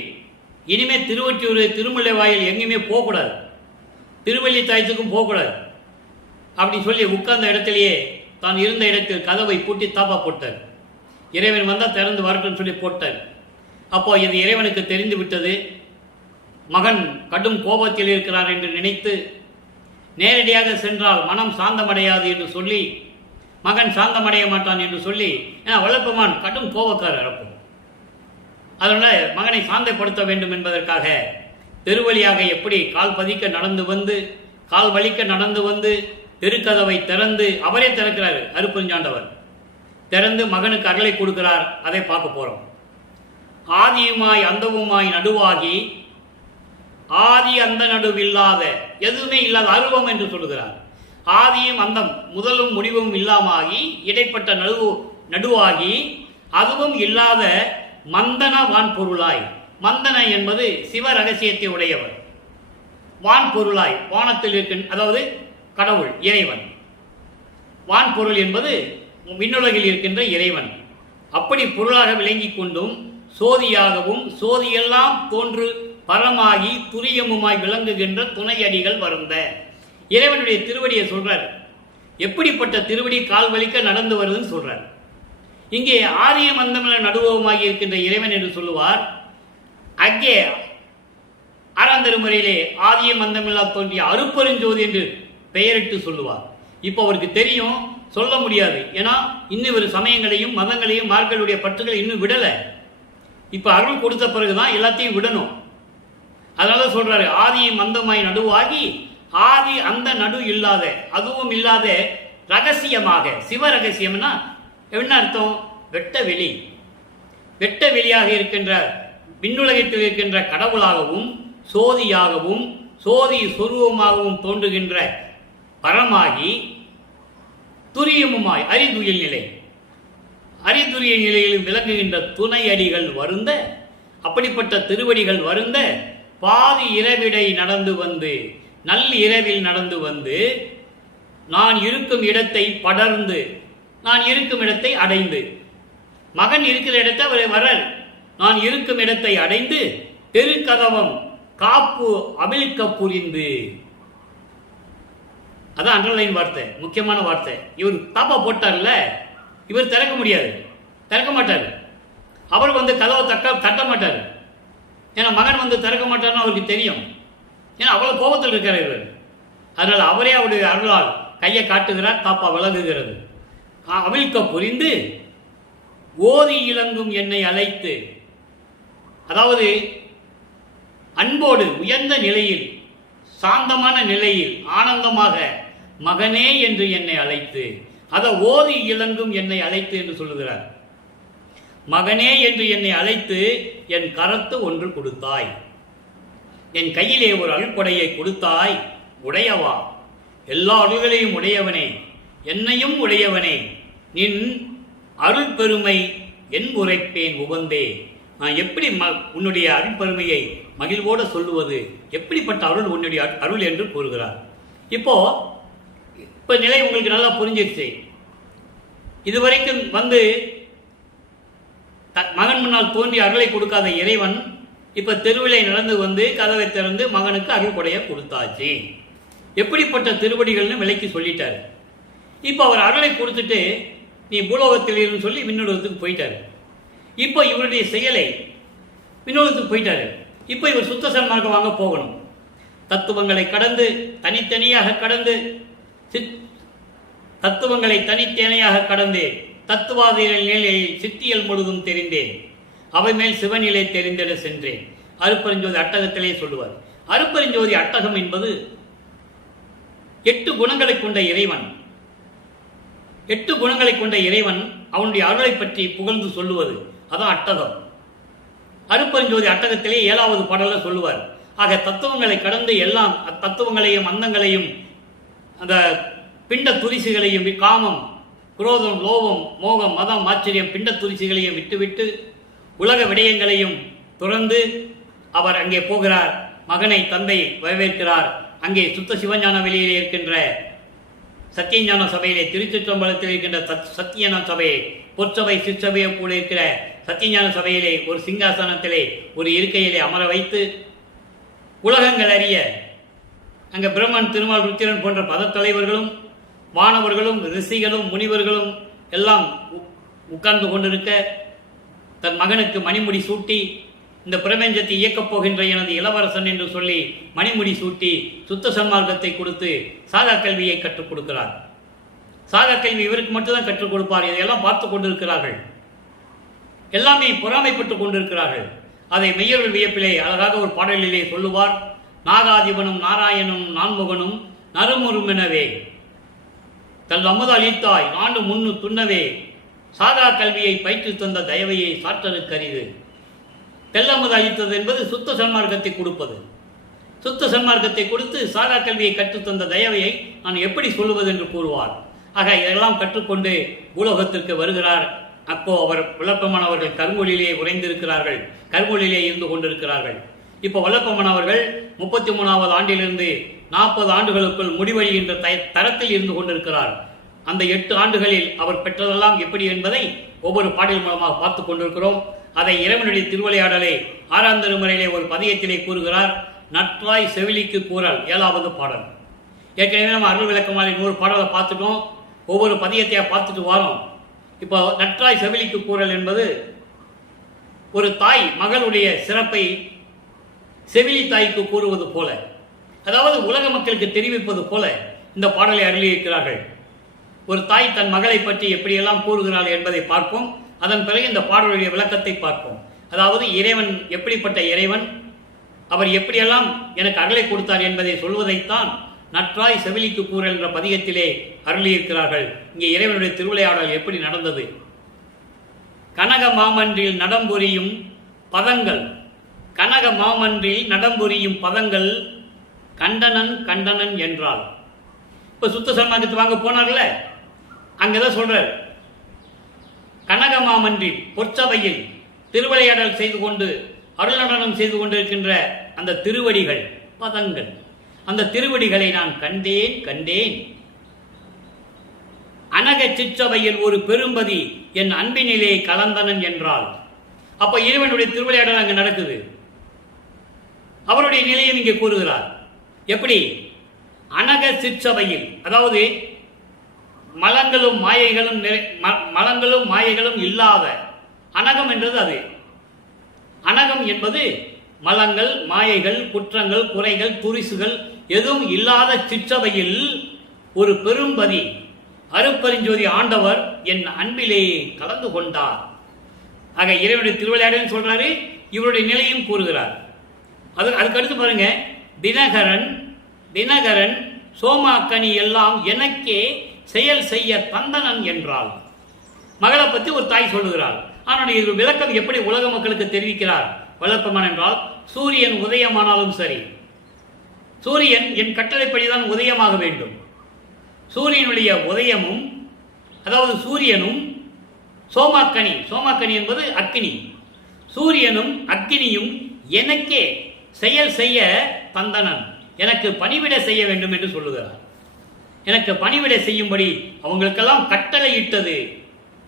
இனிமே திருவொற்றியூர் திருமலை வாயில் எங்கேயுமே போகக்கூடாது, திருவள்ளி தாயத்துக்கும் போகக்கூடாது அப்படி சொல்லி உட்கார்ந்த இடத்திலேயே தான் இருந்த இடத்தில் கதவை பூட்டி தாப்பா போட்டார். இறைவன் வந்தால் திறந்து வரட்டும்னு சொல்லி போட்டார். அப்போ இது இறைவனுக்கு தெரிந்து விட்டது. மகன் கடும் கோபத்தில் இருக்கிறார் என்று நினைத்து நேரடியாக சென்றால் மனம் சாந்தமடையாது என்று சொல்லி, மகன் சாந்தமடைய மாட்டான் என்று சொல்லி, ஏன்னா வளர்ப்பமான் கடும் கோபக்காரர். அப்போ அதனால் மகனை சாந்தப்படுத்த வேண்டும் என்பதற்காக தெருவழியாக எப்படி கால் பதிக்க நடந்து வந்து, கால் வலிக்க நடந்து வந்து தெருக்கதவை திறந்து, அவரே திறக்கிறார் அருப்பெருஞ்சாண்டவர், திறந்து மகனுக்கு அருளை கொடுக்கிறார். அதை பார்க்க போகிறோம். ஆதியுமாய் அந்தவுமாய் நடுவாகி, ஆதி அந்த நடுவில்லாத, எதுவுமே இல்லாத அருவம் என்று சொல்லுகிறார். ஆதியும் அந்தம், முதலும் முடிவும் இல்லாமாகி இடைப்பட்ட நடுவாகி, அதுவும் இல்லாத மந்தன வான் பொருளாய். மந்தன என்பது சிவ ரகசியத்தை உடையவர். வான் பொருளாய், வானத்தில் இருக்கின்ற, அதாவது கடவுள் இறைவன். வான் பொருள் என்பது விண்ணுலகில் இருக்கின்ற இறைவன். அப்படி பொருளாக விளங்கி கொண்டும் சோதியாகவும் சோதியெல்லாம் தோன்று பரமாகி துரியமுமாய் விளங்குகின்ற துணையடிகள் வருந்த. இறைவனுடைய திருவடியை சொல்றார். எப்படிப்பட்ட திருவடி கால் வலிக்க நடந்து வருதுன்னு சொல்றார். இங்கே ஆரிய மந்தமிழ நடுவமாகி இருக்கின்ற இறைவன் என்று சொல்லுவார். அங்கே ஆறாம் திருமுறையிலே ஆரிய மந்தமில்லா தோன்றிய அருப்பெருஞ்சோதி என்று பெயரிட்டு சொல்லுவார். இப்போ அவருக்கு தெரியும், சொல்ல முடியாது. ஏன்னா இன்னும் ஒரு சமயங்களையும் மதங்களையும் மார்களுடைய பற்றுகளை இன்னும் விடலை. இப்போ அருள் கொடுத்த பிறகுதான் எல்லாத்தையும் விடணும். அதனால சொல்றாரு, ஆதியை மந்தமாய் நடுவாகி, ஆதி அந்த நடு இல்லாத, அதுவும் இல்லாத ரகசியமாக. சிவ ரகசியம்னா என்ன அர்த்தம்? வெட்ட வெளி. வெட்ட வெளியாக இருக்கின்ற விண்ணுலகத்தில் இருக்கின்ற கடவுளாகவும் சோதியாகவும் சோதி சொருவமாகவும் தோன்றுகின்ற பரமாகி துரியமுமாய் அரிதுயில் நிலை, அரிதுரிய நிலையில் விளங்குகின்ற துணை அடிகள் வருந்த. அப்படிப்பட்ட திருவடிகள் வருந்த பாதி இரவிடை நடந்து வந்து, நல் இரவில் நடந்து வந்து, நான் இருக்கும் இடத்தை படர்ந்து, நான் இருக்கும் இடத்தை அடைந்து, மகன் இருக்கிற இடத்தை அவர் வரல், நான் இருக்கும் இடத்தை அடைந்து தெருக்கதவம் காப்பு அவிழ்க்க புரிந்து. அதான் அண்டர்லைன் வார்த்தை, முக்கியமான வார்த்தை. இவர் தாப்பா போட்டார்ல, இவர் திறக்க முடியாது, திறக்க மாட்டார். அவர் வந்து கதவை தட்ட மாட்டார். ஏன்னா மகன் வந்து திறக்க மாட்டார்னு அவருக்கு தெரியும். ஏன்னா அவ்வளோ கோபத்தில் இருக்கிறார் இவர். அதனால் அவரே அவருடைய அருளால் கையை காட்டுகிறார், தாப்பா விலகுகிறது. அவிழ்க்க புரிந்து ஓதி இலங்கும் என்னை அழைத்து, அதாவது அன்போடு உயர்ந்த நிலையில், சாந்தமான நிலையில், ஆனந்தமாக மகனே என்று என்னை அழைத்து, அதை ஓதி இலங்கும் என்னை அழைத்து என்று சொல்லுகிறார். மகனே என்று என்னை அழைத்து என் கரத்து ஒன்று கொடுத்தாய், என் கையிலே ஒரு அருள்கொடையை கொடுத்தாய். உடையவா, எல்லா அருள்களையும் உடையவனே, என்னையும் உடையவனே, நின் அருள் பெருமை என் உரைப்பேன் உகந்தே. நான் எப்படி உன்னுடைய அருள் பெருமையை மகிழ்வோடு சொல்லுவது? எப்படிப்பட்ட அருள் உன்னுடைய அருள் என்று கூறுகிறார். இப்போ நிலை உங்களுக்கு நல்லா புரிஞ்சிருச்சு. இதுவரைக்கும் வந்து மகன் முன்னால் தோன்றி அருளை கொடுக்காத இறைவன் இப்ப தெருவிலை நடந்து வந்து கதவை திறந்து மகனுக்கு அருள் கொடைய கொடுத்தாச்சு. எப்படிப்பட்ட திருவடிகள்னு விலைக்கு சொல்லிட்டாரு. இப்போ அவர் அருளை கொடுத்துட்டு நீ பூலோகத்தில் இருந்து சொல்லி விண்ணுலகத்துக்கு போயிட்டாரு. இப்போ இவருடைய செயலை விண்ணோகத்துக்கு போயிட்டாரு. இப்போ இவர் சுத்த சன்மார்க்கம் வாங்க போகணும். தத்துவங்களை கடந்து தனித்தனியாக கடந்து தத்துவங்களை தனித்தனியாக கடந்து தத்துவாதிகள் நிலையில் சித்தியல் முழுதும் தெரிந்தேன். அவை மேல் சிவநிலை தெரிந்திட சென்றேன். அருப்பெருஞ்சோதி அட்டகத்திலே சொல்லுவார். அருப்பெருஞ்சோதி அட்டகம் என்பது 8 குணங்களை கொண்ட இறைவன். 8 குணங்களை கொண்ட இறைவன் அவனுடைய அருளை பற்றி புகழ்ந்து சொல்லுவது அதான் அட்டகம். அருப்பெருஞ்சோதி அட்டகத்திலே 7வது பாடல சொல்லுவார். ஆக தத்துவங்களை கடந்து எல்லாம் தத்துவங்களையும் அந்தங்களையும் அந்த பிண்ட துரிசிகளையும் காமம் குரோதம் லோபம் மோகம் மதம் ஆச்சரியம் பிண்ட துரிசிகளையும் விட்டுவிட்டு உலக விடயங்களையும் துறந்து அவர் அங்கே போகிறார். மகனை தந்தை வரவேற்கிறார். அங்கே சுத்த சிவஞான வெளியிலே இருக்கின்ற சத்தியஞான சபையிலே திருச்சிற்றம்பலத்தில் இருக்கின்ற சத்தியஞான சபை பொற்சபை சிற்சபையை போல இருக்கிற சத்தியஞான சபையிலே ஒரு சிங்காசனத்திலே ஒரு இருக்கையிலே அமர வைத்து உலகங்கள் அறிய அங்கே பிரம்மன் திருமால் ருத்திரன் போன்ற பதத்தலைவர்களும் வானவர்களும் ரிஷிகளும் முனிவர்களும் எல்லாம் உட்கார்ந்து கொண்டிருக்க தன் மகனுக்கு மணிமுடி சூட்டி இந்த பிரபஞ்சத்தை இயக்கப் போகின்ற எனது இளவரசன் என்று சொல்லி மணிமுடி சூட்டி சுத்த சன்மார்க்கத்தை கொடுத்து சாகா கல்வியை கற்றுக் கொடுக்கிறார். சாகா கல்வி இவருக்கு மட்டும்தான் கற்றுக் கொடுப்பார். இதையெல்லாம் பார்த்து கொண்டிருக்கிறார்கள். எல்லாமே பொறாமைப்பட்டுக் கொண்டிருக்கிறார்கள். அதை மெய்யர்கள் வியப்பிலே அழகாக ஒரு பாடலிலே சொல்லுவார். நாகாதிபனும் நாராயணனும் நான்முகனும் நறுமுறுமெனவே தல் அமுத அளித்தாய் நாண்டு முன்னு துண்ணவே சாகா கல்வியை பயிற்று தந்த தயவையை சாற்றலுக்கு அரிது. தெல்லமுத அளித்தது என்பது சுத்த சன்மார்க்கத்தை கொடுப்பது. சுத்த சன்மார்க்கத்தை கொடுத்து சாகா கல்வியை கற்றுத்தந்த தயவையை நான் எப்படி சொல்லுவது என்று கூறுவார். ஆக இதெல்லாம் கற்றுக்கொண்டு பூலோகத்திற்கு வருகிறார். அப்போ அவர் வல்லப்பமன் அவர்கள் கருங்கோலிலே உறைந்திருக்கிறார்கள். கருங்கோலிலே இருந்து கொண்டிருக்கிறார்கள். இப்போ வல்லப்பமன் அவர்கள் 33வது ஆண்டிலிருந்து 40 ஆண்டுகளுக்குள் முடிவடைகின்ற தரத்தில் இருந்து கொண்டிருக்கிறார். அந்த 8 ஆண்டுகளில் அவர் பெற்றதெல்லாம் எப்படி என்பதை ஒவ்வொரு பாடல் மூலமாக பார்த்து கொண்டிருக்கிறோம். அதை இறைவனுடைய திருவிளையாடலை 6ஆம் திருமுறையிலே ஒரு பதியத்திலே கூறுகிறார். நற்றாய் செவிலிக்கு கூறல் 7வது பாடல். ஏற்கனவே நம்ம அருள் விளக்கமாலை 100 பாடலை பார்த்துட்டோம். ஒவ்வொரு பதியத்தையா பார்த்துட்டு வரோம். இப்போ நற்றாய் செவிலிக்கு கூறல் என்பது ஒரு தாய் மகளுடைய சிறப்பை செவிலி தாய்க்கு கூறுவது போல, அதாவது உலக மக்களுக்கு தெரிவிப்பது போல இந்த பாடலை அருளியிருக்கிறார்கள். ஒரு தாய் தன் மகளை பற்றி எப்படியெல்லாம் கூறுகிறாள் என்பதை பார்ப்போம். அதன் பிறகு இந்த பாடலுடைய விளக்கத்தை பார்ப்போம். அதாவது இறைவன் எப்படிப்பட்ட இறைவன், அவர் எப்படியெல்லாம் எனக்கு அகலை கொடுத்தார் என்பதை சொல்வதைத்தான் நற்றாய் செவிலிக்கு கூறல் என்ற பதிகத்திலே அருளியிருக்கிறார்கள். இங்கே இறைவனுடைய திருவிளையாடல் எப்படி நடந்தது. கனக மாமன்றில் நடம்புரியும் பதங்கள், கனக மாமன்றில் நடம்புரியும் பதங்கள் கண்டனன் கண்டனன் என்றால். இப்ப சுத்த சன்மார்க்கத்து வாங்க போனார்ல, அங்கதான் சொல்றார். கனக மாமன்றில் பொற்சபையில் திருவிளையாடல் செய்து கொண்டு அருள் நடனம் செய்து கொண்டிருக்கின்ற அந்த திருவடிகள் பதங்கள், அந்த திருவடிகளை நான் கண்டேன் கண்டேன். அனக சிற்றபையில் ஒரு பெரும்பதி என் அன்பினிலே கலந்தனன் என்றால். அப்ப இறைவனுடைய திருவிளையாடல் அங்கு நடக்குது. அவருடைய நிலையம் இங்கே கூறுகிறார். எப்படி? அனக சிற்றபையில், அதாவது மலங்களும் மாயைகளும் இல்லாத அனகம் என்றது அது. அனகம் என்பது மலங்கள் மாயைகள் குற்றங்கள் குறைகள் துரிசுகள் எதுவும் இல்லாத சிற்றபையில் ஒரு பெரும்பதி அருப்பெருஞ்சோதி ஆண்டவர் என் அன்பிலே கலந்து கொண்டார். ஆக இறைவனுடைய திருவிளையாடல் சொல்றாரு, இவருடைய நிலையும் கூறுகிறார். அதுக்கு அடுத்து பாருங்க. தினகரன் சோமாக்கனி எல்லாம் எனக்கே செயல் செய்ய தந்தனன் என்றால். மகளை பற்றி ஒரு தாய் சொல்லுகிறார். ஆனால் இது விளக்கம் எப்படி உலக மக்களுக்கு தெரிவிக்கிறார் வல்லப்பமன் என்றால், சூரியன் உதயமானாலும் சரி, சூரியன் என் கட்டளைப்படிதான் உதயமாக வேண்டும். சூரியனுடைய உதயமும், அதாவது சூரியனும் சோமாக்கனி, சோமாக்கனி என்பது அக்கினி, சூரியனும் அக்கினியும் எனக்கே செயல் செய்ய தந்தனன், எனக்கு பணிவிட செய்ய வேண்டும் என்று சொல்லுகிறார். எனக்கு பணிவிட செய்யும்படி அவங்களுக்கெல்லாம் கட்டளையிட்டது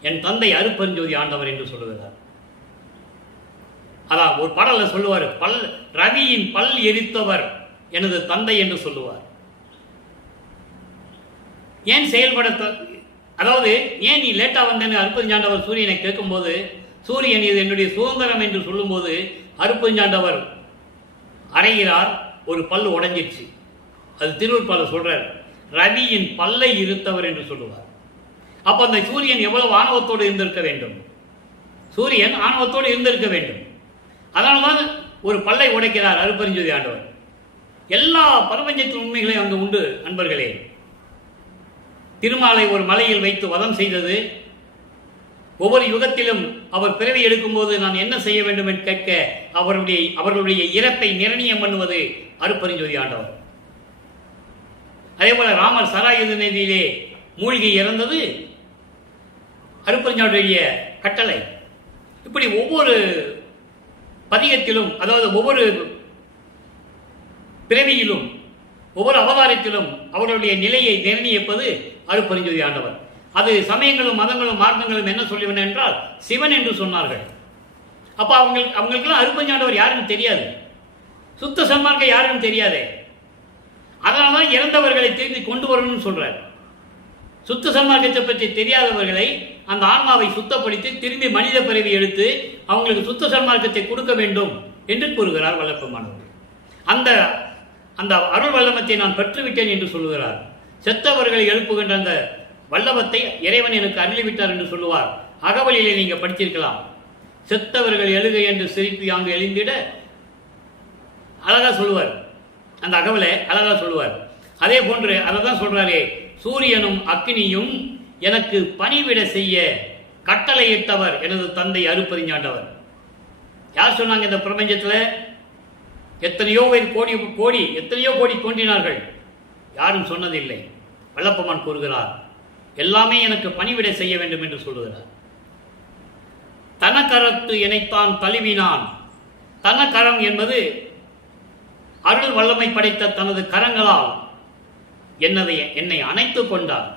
என் தந்தை அருப்பெருஞ்சோதி ஆண்டவர் என்று சொல்லுகிறார். அதான் ஒரு பாடல்ல சொல்லுவார், ரவியின் பல் எரித்தவர் எனது தந்தை என்று சொல்லுவார். ஏன் செயல்பட, அதாவது ஏன் நீ லேட்டா வந்தேன்னு அருப்பெருஞ்சாண்டவர் சூரியனை கேட்கும்போது, சூரியன் இது என்னுடைய சுதந்திரம் என்று சொல்லும்போது அருப்பெருஞ்சாண்டவர் அறைகிறார். ஒரு பல்லு உடைஞ்சிருச்சு. அது திருவருட்பால சொல்றார், ரவியின் பல்லை இருத்தவர் என்று சொல்லுவார். அப்ப அந்த சூரியன் எவ்வளவு ஆணவத்தோடு இருந்திருக்க வேண்டும்? சூரியன் ஆணவத்தோடு இருந்திருக்க வேண்டும். அதனால்தான் ஒரு பல்லை உடைக்கிறார் அருட்பெருஞ்சோதி ஆண்டவர். எல்லா பிரபஞ்சத்தின் உண்மைகளையும் அங்கு உண்டு அன்பர்களே. திருமாலை ஒரு மலையில் வைத்து வதம் செய்தது. ஒவ்வொரு யுகத்திலும் அவர் பிறவி எடுக்கும்போது நான் என்ன செய்ய வேண்டும் என்று கேட்க அவர்களுடைய இறப்பை நிர்ணயம் பண்ணுவது அருட்பெருஞ்சோதி ஆண்டவர். அதே போல ராமர் சராயுத நதியிலே மூழ்கி இறந்தது அருட்பெருஞ்சோதியுடைய கட்டளை. இப்படி ஒவ்வொரு பதிகத்திலும், அதாவது ஒவ்வொரு பிறவியிலும், ஒவ்வொரு அவதாரத்திலும் அவர்களுடைய நிலையை நிர்ணயிப்பது அருட்பெருஞ்சோதி ஆண்டவர். அது சமயங்களும் மதங்களும் மார்க்கங்களும் என்ன சொல்லுவேன் என்றால் சிவன் என்று சொன்னார்கள். அப்ப அவங்களுக்கெல்லாம் அருட்பெருஞ்சோதி ஆண்டவர் யாருன்னு தெரியாது, சுத்த சன்மார்க்கம் யாருன்னு தெரியாது. அதனால்தான் இறந்தவர்களை திரும்பி கொண்டு வரணும்னு சொல்றார். சுத்த சன்மார்க்கத்தை பற்றி தெரியாதவர்களை அந்த ஆன்மாவை சுத்தப்படுத்தி திரும்பி மனித பிறவி எடுத்து அவங்களுக்கு சுத்த சன்மார்க்கத்தை கொடுக்க வேண்டும் என்று கூறுகிறார் வல்லப்பெருமானவர். அந்த அந்த அருள் வல்லமத்தை நான் பெற்றுவிட்டேன் என்று சொல்லுகிறார். செத்தவர்களை எழுப்புகின்ற அந்த வல்லமத்தை இறைவன் எனக்கு அருளிவிட்டார் என்று சொல்லுவார். அகவலிலே நீங்க படிச்சிருக்கலாம். செத்தவர்கள் எழுக என்று சிரிப்பு அங்கு எழுந்திட அழகா சொல்லுவார். அந்த அகவலை அழகா சொல்லுவார். அதே போன்று அதை தான் சொல்றாரே, சூரியனும் அக்னியும் எனக்கு பணிவிட செய்ய கட்டளையிட்டவர் எனது தந்தை அருட்பெருஞ்சாண்டவர். யார் சொன்னாங்க? இந்த பிரபஞ்சத்தில் எத்தனையோ பேர் எத்தனையோ கோடி தோன்றினார்கள், யாரும் சொன்னதில்லை. வல்லப்பெருமான் கூறுகிறார், எல்லாமே எனக்கு பணிவிட செய்ய வேண்டும் என்று சொல்லுகிறார். தனக்கரத்து இணைத்தான் தழுவினான். தனக்கரம் என்பது அருள் வல்லமை படைத்த தனது கரங்களால் என்னை அணைத்துக் கொண்டார்.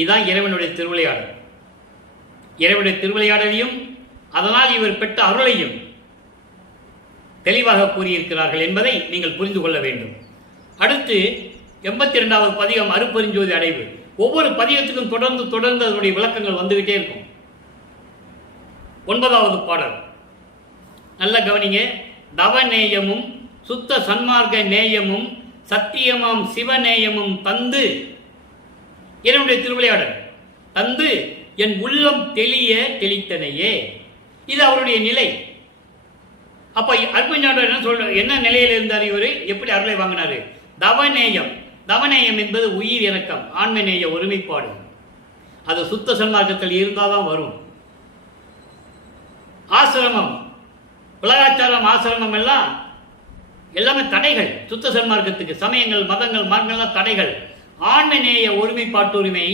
இதுதான் இறைவனுடைய திருவிளையாடல். இறைவனுடைய திருவிளையாடலையும் அதனால் இவர் பெற்ற அருளையும் தெளிவாக கூறியிருக்கிறார்கள் என்பதை நீங்கள் புரிந்து கொள்ள வேண்டும். அடுத்து 82வது பதிகம் அருட்பெருஞ்சோதி அடைவு. ஒவ்வொரு பதிகத்துக்கும் தொடர்ந்து அதனுடைய விளக்கங்கள் வந்துகிட்டே இருக்கும். 9வது பாடல் நல்ல கவனிங்க. தவநேயமும் சுத்த சன்மார்க்க நேயமும் சத்தியமாம் சிவநேயமும் தந்து, இறைவனுடைய திருவிளையாடல், தந்து என் உள்ளம் தெளித்தனையே. இது அவருடைய நிலை. அப்ப அருட்பெருஞ்சாண்டவர் என்ன சொல்ற, என்ன நிலையில் இருந்தார் இவர்? எப்படி அருளை வாங்கினாரு? தவநேயம். தவநேயம் என்பது உயிர் இறக்கம், ஆன்மநேய ஒருமைப்பாடு. அது சுத்த சன்மார்க்கத்தில் இருந்தால்தான் வரும். ஆசிரமம், உலகாச்சாரம், ஆசிரமம் எல்லாமே தடைகள் சுத்த சன்மார்க்கத்துக்கு. சமயங்கள், மதங்கள், மார்க்கங்கள்லாம் தடைகள். ஆன்மநேய ஒருமைப்பாட்டுரிமை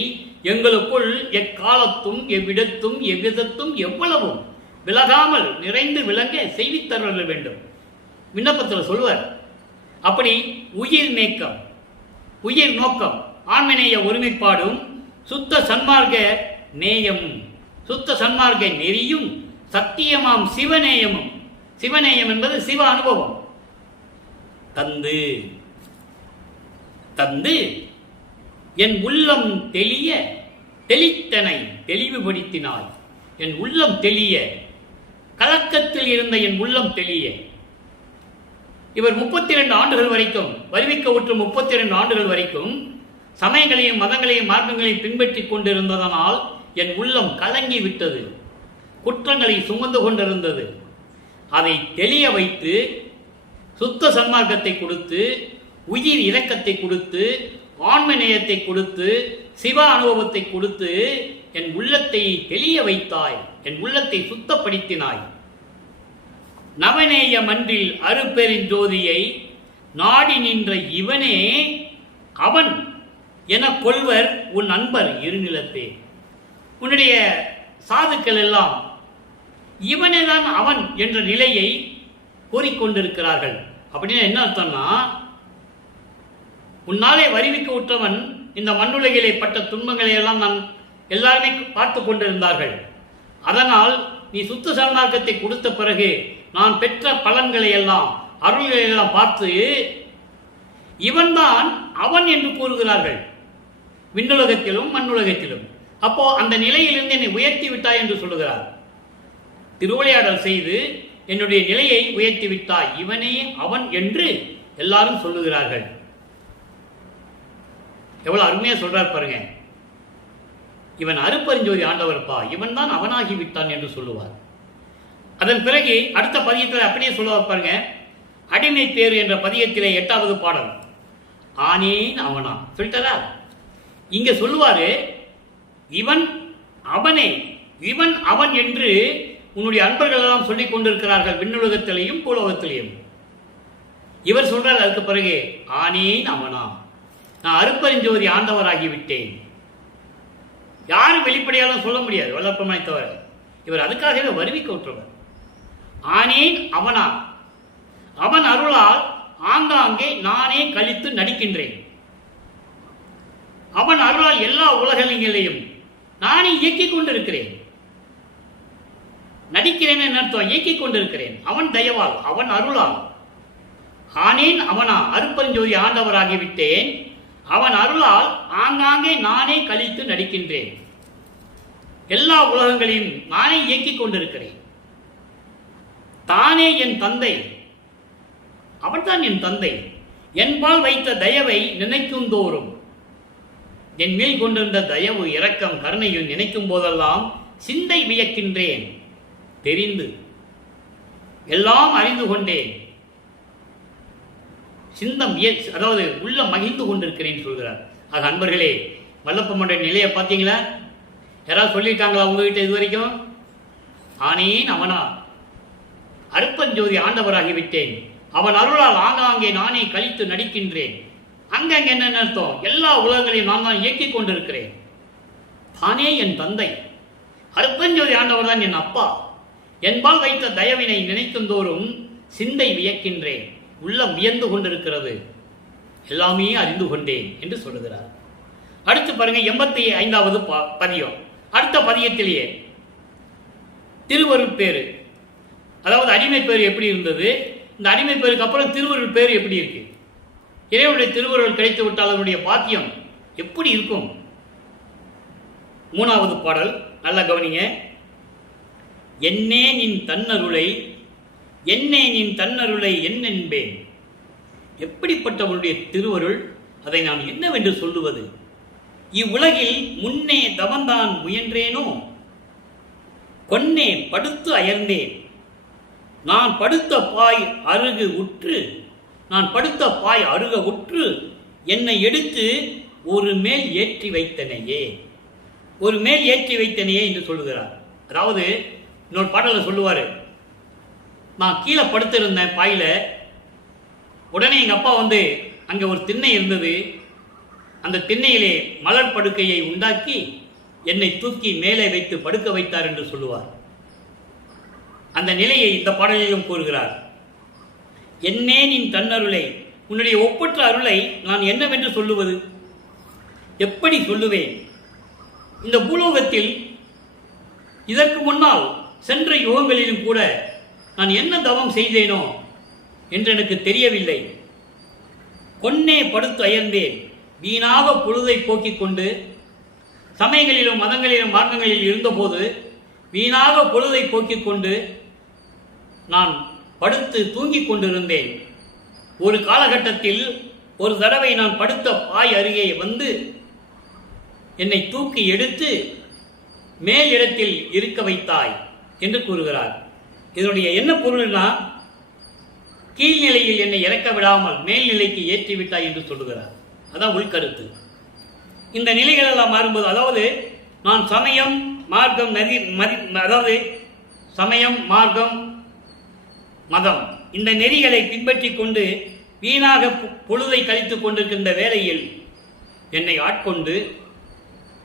எங்களுக்குள் எக்காலத்தும் எவ்விடத்தும் எவ்விதத்தும் எவ்வளவும் விலகாமல் நிறைந்து விளங்க செய்வித்தரல் வேண்டும். விண்ணப்பத்தில் சொல்லுவார். அப்படி உயிர் நேக்கம், உயிர் நோக்கம், ஆன்மநேய ஒருமைப்பாடும் சுத்த சன்மார்க்க நேயமும், சுத்த சன்மார்க்க நெறியும் சத்தியமாம் சிவநேயமும். சிவநேயம் என்பது சிவ அனுபவம். தந்து என் உள்ளம் தெளித்தனை தெளிவுபடுத்தினாய். என் உள்ளம் தெளிய, கலக்கத்தில் இருந்த என் உள்ளம் தெளிய. இவர் 32 ஆண்டுகள் வரைக்கும், வருவிக்க உற்று 32 ஆண்டுகள் வரைக்கும் சமயங்களையும் மதங்களையும் மார்க்கங்களையும் பின்பற்றி கொண்டிருந்ததனால் என் உள்ளம் கலங்கி விட்டது, குற்றங்களை சுமந்து கொண்டிருந்தது. அதை தெளிய வைத்து சுத்த சன்மார்க்கத்தை கொடுத்து, உயிர் இரக்கத்தை கொடுத்து, ஆன்ம நேயத்தை கொடுத்து, சிவ அனுபவத்தை கொடுத்து என் உள்ளத்தை தெளிய வைத்தாய், என் உள்ளத்தை சுத்தப்படுத்தினாய். நவநேய மன்றில் அருட்பெருஞ்சோதியை நாடி நின்ற இவனே அவன் என கொள்வர் உன் அன்பர் இருநிலத்தே. உன்னுடைய சாதுக்கள் எல்லாம் இவனே தான் அவன் என்ற நிலையை கூறிக்கொண்டிருக்கிறார்கள். அப்படின்னு என்ன அர்த்தம்னா, உன்னாலே வருவிக்க உற்றவன் இந்த மண்ணுலகிலே பட்ட துன்பங்களை எல்லாம் நான் எல்லாருமே பார்த்து கொண்டிருந்தார்கள். அதனால் நீ சுத்த சன்மார்க்கத்தை கொடுத்த பிறகு நான் பெற்ற பலன்களை எல்லாம், அருள்களை எல்லாம் பார்த்து இவன்தான் அவன் என்று கூறுகிறார்கள், விண்ணுலகத்திலும் மண்ணுலகத்திலும். அப்போ அந்த நிலையிலிருந்து என்னை உயர்த்தி விட்டாய் என்று சொல்லுகிறார். திருவிளையாடல் செய்து என்னுடைய நிலையை உயர்த்தி விட்டாய், இவனே அவன் என்று எல்லாரும் சொல்லுகிறார்கள். எவ்வளவு அருமையா சொல்றார் பாருங்க. இவன் அருப்பெருஞ்சோதி ஆண்டவர்ப்பா, இவன் தான் அவனாகி விட்டான் என்று சொல்லுவார். அதன் பிறகு அடுத்த பதியத்தில் அப்படியே சொல்லுவார் பாருங்க. அடிமை பேரு என்ற பதியத்திலே 8வது பாடல், ஆனேன் அவனா சொல்லிட்டாரா. இங்க சொல்லுவாரு, இவன் அவனே, இவன் அவன் என்று உன்னுடைய அன்பர்கள் எல்லாம் சொல்லிக் கொண்டிருக்கிறார்கள், விண்ணுலகத்திலேயும் பூலோகத்திலேயும். இவர் சொல்றார் அதுக்கு பிறகு, ஆனேன் அவனா, நான் அருப்பெருஞ்சோதி ஆண்டவராகிவிட்டேன். யாரும் வெளிப்படையாலும் சொல்ல முடியாது வல்லப்பனை தவிர. இவர் அதுக்காகவே வருவிக்க விட்டுருவார். ஆனேன் அவனா, அவன் அருளால் ஆங்காங்கே நானே கழித்து நடிக்கின்றேன். அவன் அருளால் எல்லா உலகங்களையும் நானே இயக்கிக் கொண்டிருக்கிறேன். நடிக்கிறேன் என்ற அர்த்தம், இயக்கிக் கொண்டிருக்கிறேன். அவன் தயவால், அவன் அருளால். ஆனேன் அவனா, அருப்பெருஞ்சோதி ஆண்டவராகிவிட்டேன். அவன் அருளால் ஆங்காங்கே நானே கழித்து நடிக்கின்றேன். எல்லா உலகங்களையும் நானே இயக்கிக் கொண்டிருக்கிறேன். தானே என் தந்தை, அவன்தான் என் தந்தை. என்பால் வைத்த தயவை நினைக்கும் தோறும், என் மேல் கொண்டிருந்த தயவு, இரக்கம், கருணையும் நினைக்கும் போதெல்லாம் சிந்தை வியக்கின்றேன். தெரிந்து எல்லாம் அறிந்து கொண்டேன். சிந்தம் அதாவது உள்ள மகிழ்ந்து கொண்டிருக்கிறேன் சொல்கிறார். ஆக அன்பர்களே, வல்லப்பனுடைய நிலையை பார்த்தீங்களா? யாராவது சொல்லிட்டாங்களா உங்ககிட்ட இது வரைக்கும்? ஆனேன் அவனா, அருப்பெருஞ்சோதி ஆண்டவராகிவிட்டேன். அவன் அருளால் ஆங்காங்கே நானே கழித்து நடிக்கின்றேன். அங்கங்க என்ன அர்த்தம்? எல்லா உலகங்களையும் நான் தான் இயக்கிக் கொண்டிருக்கிறேன். தானே என் தந்தை, அருப்பெருஞ்சோதி ஆண்டவர் தான் என் அப்பா. என்பால் வைத்த தயவினை நினைக்கும் தோறும் சிந்தை வியக்கின்றேன். உள்ளம் வியந்து கொண்டிருக்கிறது. எல்லாமே அறிந்து கொண்டேன் என்று சொல்லுகிறார். அடுத்து பாருங்க, 85வது பதியம். அடுத்த பதியத்திலேயே திருவருள் பேரு, அதாவது அடிமை பேரு எப்படி இருந்தது, இந்த அடிமை பேருக்கு அப்புறம் திருவருள் பேரு எப்படி இருக்கு? இறைவனுடைய திருவருள் கிடைத்து விட்டால் அவருடைய பாக்கியம் எப்படி இருக்கும்? 3வது பாடல் நல்லா கவனிங்க. என்னே நின் தன்னருளை, என்னே நின் தன்னருளை என்னென்பேன். எப்படிப்பட்டவருடைய திருவருள், அதை நான் என்னவென்று சொல்லுவது? இவ்வுலகில் முன்னே தவந்தான் முயன்றேனோ, கொன்னே படுத்து அயர்ந்தேன். நான் படுத்த பாய் அருகு உற்று, நான் படுத்த பாய் அருக உற்று என்னை எடுத்து ஒரு மேல் ஏற்றி வைத்தனையே, ஒரு மேல் ஏற்றி வைத்தனையே என்று சொல்லுகிறார். அதாவது இன்னொரு பாடலில் சொல்லுவார், நான் கீழே படுத்திருந்தேன் பாயில, உடனே எங்கள் அப்பா வந்து அங்கே ஒரு திண்ணை இருந்தது, அந்த திண்ணையிலே மலர் படுக்கையை உண்டாக்கி என்னை தூக்கி மேலே வைத்து படுக்க வைத்தார் என்று சொல்லுவார். அந்த நிலையை இந்த பாடலிலும் கூறுகிறார். என்னே நின் தன்னருளை, உன்னுடைய ஒப்பற்ற அருளை நான் என்னவென்று சொல்லுவது? எப்படி சொல்லுவேன்? இந்த பூலோகத்தில் இதற்கு முன்னால் சென்ற யுகங்களிலும் கூட நான் என்ன தவம் செய்தேனோ என்று எனக்கு தெரியவில்லை. கொன்னே படுத்து அயர்ந்தேன். வீணாக பொழுதை போக்கிக் கொண்டு சமயங்களிலும் மதங்களிலும் மார்க்கங்களில் இருந்தபோது வீணாக பொழுதை போக்கிக் கொண்டு நான் படுத்து தூங்கிக் கொண்டிருந்தேன். ஒரு காலகட்டத்தில் ஒரு தடவை நான் படுத்த பாய் அருகே வந்து என்னை தூக்கி எடுத்து மேல் இடத்தில் இருக்க வைத்தாய் என்று கூறுகிறார். இதனுடைய என்ன பொருள்னா, கீழ்நிலையில் என்னை இறக்க விடாமல் மேல்நிலைக்கு ஏற்றி விட்டாய் என்று சொல்லுகிறார். அதான் உள்கருத்து. இந்த நிலைகள் எல்லாம் மாறும்போது, அதாவது நான் சமயம் மார்க்கம் அதாவது சமயம் மார்க்கம் மதம் இந்த நெறிகளை பின்பற்றி கொண்டு வீணாக பொழுதை கழித்துக் கொண்டிருக்கின்ற வேளையில் என்னை ஆட்கொண்டு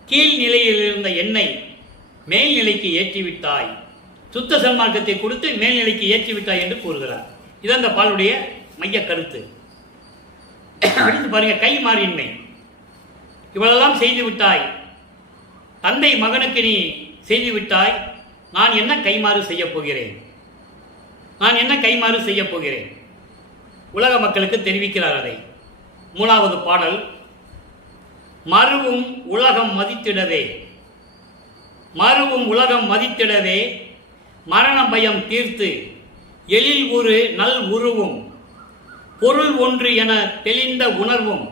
கீழ்நிலையில் இருந்த என்னை மேல்நிலைக்கு ஏற்றிவிட்டாய், சுத்த சன்மார்க்கத்தை கொடுத்து மேல்நிலைக்கு ஏற்றிவிட்டாய் என்று கூறுகிறார். இது அந்த பாலுடைய மைய கருத்து. அடுத்து பாருங்க, கைமாறின்மை. இவ்வளெல்லாம் செய்து விட்டாய், தந்தை மகனுக்கு நீ செய்து விட்டாய், நான் என்ன கைமாறு செய்ய போகிறேன்? நான் என்ன கைமாறு செய்ய போகிறேன்? உலக மக்களுக்கு தெரிவிக்கிறார் அதை. 3வது பாடல், மறுவும் உலகம் மதித்திடவே, மறுவும் உலகம் மதித்திடவே மரண பயம் தீர்த்து எழில் ஒரு நல் உருவும் பொருள் ஒன்று என தெளிந்த உணர்வும்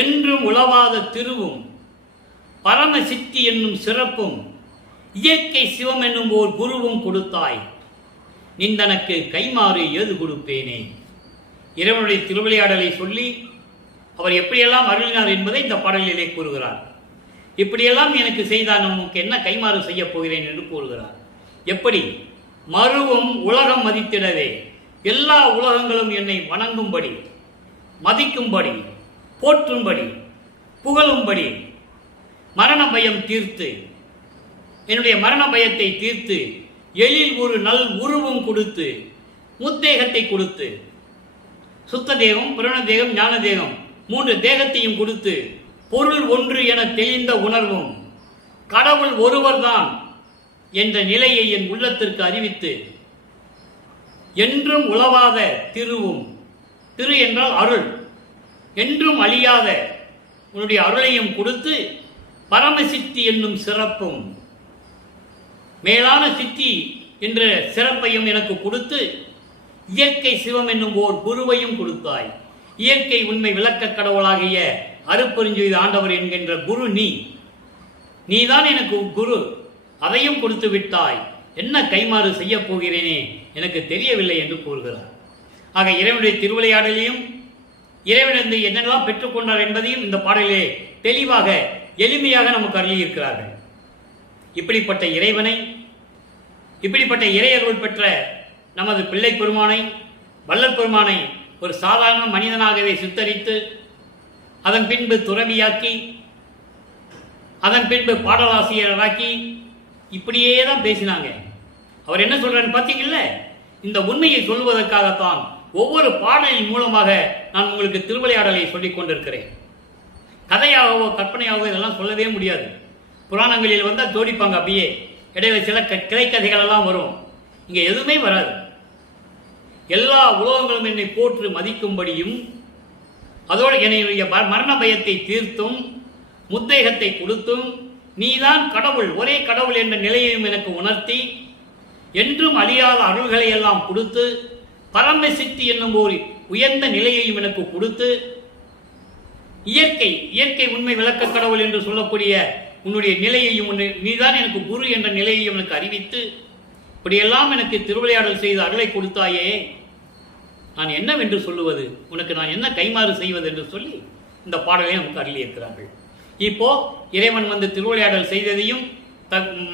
என்றும் உளவாத திருவும் பரம சித்தி என்னும் சிறப்பும் இயற்கை சிவம் என்னும் ஓர் குருவும் கொடுத்தாய், நிந்தனக்கு கைமாறு ஏது கொடுப்பேனே. இறைவனுடைய திருவிளையாடலை சொல்லி அவர் எப்படியெல்லாம் அருளினார் என்பதை இந்த பாடலிலே கூறுகிறார். இப்படியெல்லாம் எனக்கு செய்தால் நமக்கு என்ன கைமாறு செய்ய போகிறேன் என்று கூறுகிறார். எப்படி? மறுவும் உலகம் மதித்திடவே, எல்லா உலகங்களும் என்னை வணங்கும்படி, மதிக்கும்படி, போற்றும்படி, புகழும்படி மரண பயம் தீர்த்து, என்னுடைய மரண பயத்தை தீர்த்து, எழில் ஒரு நல் உருவம் கொடுத்து, முத்தேகத்தை கொடுத்து, சுத்த தேகம், புரண தேகம், ஞான தேகம் 3 தேகத்தையும் கொடுத்து, பொருள் ஒன்று என தெளிந்த உணர்வும் கடவுள் ஒருவர்தான் என்ற நிலையை என் உள்ளத்திற்கு அறிவித்து, என்றும் உளவாத திருவும், திரு என்றால் அருள், என்றும் அழியாத உன்னுடைய அருளையும் கொடுத்து, பரமசித்தி என்னும் சிறப்பும், மேலான சித்தி என்ற சிறப்பையும் எனக்கு கொடுத்து, இயற்கை சிவம் என்னும் ஓர் குருவையும் கொடுத்தாய். இயற்கை உண்மை விளக்க கடவுளாகிய அருட்பெருஞ்சோதி ஆண்டவர் என்கின்ற குரு நீதான் எனக்கு குரு, அதையும் கொடுத்து விட்டாய். என்ன கைமாறு செய்ய போகிறேனே எனக்கு தெரியவில்லை என்று கூறுகிறார். ஆக இறைவனுடைய திருவிளையாடலையும் இறைவனிருந்து என்னெல்லாம் பெற்றுக்கொண்டார் என்பதையும் இந்த பாடலிலே தெளிவாக எளிமையாக நமக்கு அருளியிருக்கிறார்கள். இப்படிப்பட்ட இறைவனை, இப்படிப்பட்ட இறையருள் பெற்ற நமது பிள்ளை பெருமானை, வள்ளல் பெருமானை ஒரு சாதாரண மனிதனாகவே சித்தரித்து, அதன் பின்பு துறவியாக்கி, அதன் பின்பு பாடலாசிரியராக்கி, இப்படியே தான் பேசினாங்க. அவர் என்ன சொல்றாருன்னு பார்த்தீங்கல்ல, இந்த உண்மையை சொல்வதற்காகத்தான் ஒவ்வொரு பாடலின் மூலமாக நான் உங்களுக்கு திருவிளையாடலை சொல்லிக் கொண்டிருக்கிறேன். கதையாகவோ கற்பனையாகவோ இதெல்லாம் சொல்லவே முடியாது. புராணங்களில் வந்தால் ஜோடிப்பாங்க, அப்படியே இடையில சில கிளைக்கதைகள் எல்லாம் வரும். இங்க எதுவுமே வராது. எல்லா உலகங்களும் என்னை போற்று மதிக்கும்படியும், அதோடு என்னுடைய மரண பயத்தை தீர்த்தும், முத்தேகத்தை கொடுத்தும், நீதான் கடவுள், ஒரே கடவுள் என்ற நிலையையும் எனக்கு உணர்த்தி, என்றும் அழியாத அருள்களை எல்லாம் கொடுத்து, பரம சித்தி என்னும் ஒரு உயர்ந்த நிலையையும் எனக்கு கொடுத்து, இயற்கை உண்மை விளக்க கடவுள் என்று சொல்லக்கூடிய உன்னுடைய நிலையையும், நீதான் எனக்கு குரு என்ற நிலையையும் எனக்கு அறிவித்து, இப்படியெல்லாம் எனக்கு திருவிளையாடல் செய்து அருளை கொடுத்தாயே, நான் என்னவென்று சொல்லுவது, உனக்கு நான் என்ன கைமாறு செய்வது என்று சொல்லி இந்த பாடலை நமக்கு அருளியிருக்கிறார்கள். இப்போ இறைவன் வந்து திருவிளையாடல் செய்ததையும்,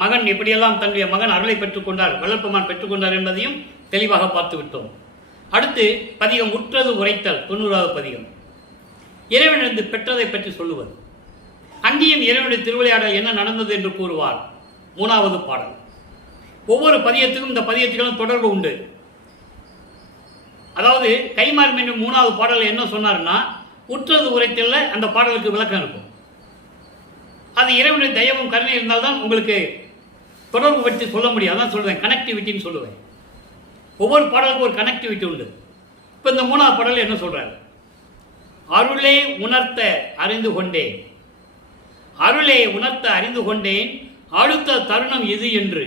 மகன் எப்படியெல்லாம் தன்னுடைய மகன் அருளை பெற்றுக்கொண்டார், வள்ளல் பெருமான் பெற்றுக்கொண்டார் என்பதையும் தெளிவாக பார்த்து விட்டோம். அடுத்து பதிகம் உற்றது உரைத்தல், 90வது பதிகம். இறைவனிருந்து பெற்றதை பற்றி சொல்லுவது. அங்கேயும் இறைவனுடைய திருவிளையாடல் என்ன நடந்தது என்று கூறுவார். 3வது பாடல். ஒவ்வொரு பதியத்துக்கும் இந்த பதியத்துக்கும் தொடர்பு உண்டு. அதாவது கைமாறு என்னும் 3வது பாடல் என்ன சொன்னார்னா, உற்றது உரைத்தல்ல அந்த பாடலுக்கு விளக்கம் இருக்கும். அது இறைவனுடைய தயவும் கருணை இருந்தால்தான் உங்களுக்கு தொடர்பு பற்றி சொல்ல முடியும். அதான் சொல்றேன், கனெக்டிவிட்டின்னு சொல்லுவேன். ஒவ்வொரு பாடலுக்கும் ஒரு கனெக்டிவிட்டி உண்டு. இப்போ இந்த 3வது பாடல் என்ன சொல்றாரு? அருளே உணர்த்த அறிந்து கொண்டேன், அருளே உணர்த்த அறிந்து கொண்டேன், அடுத்த தருணம் இது என்று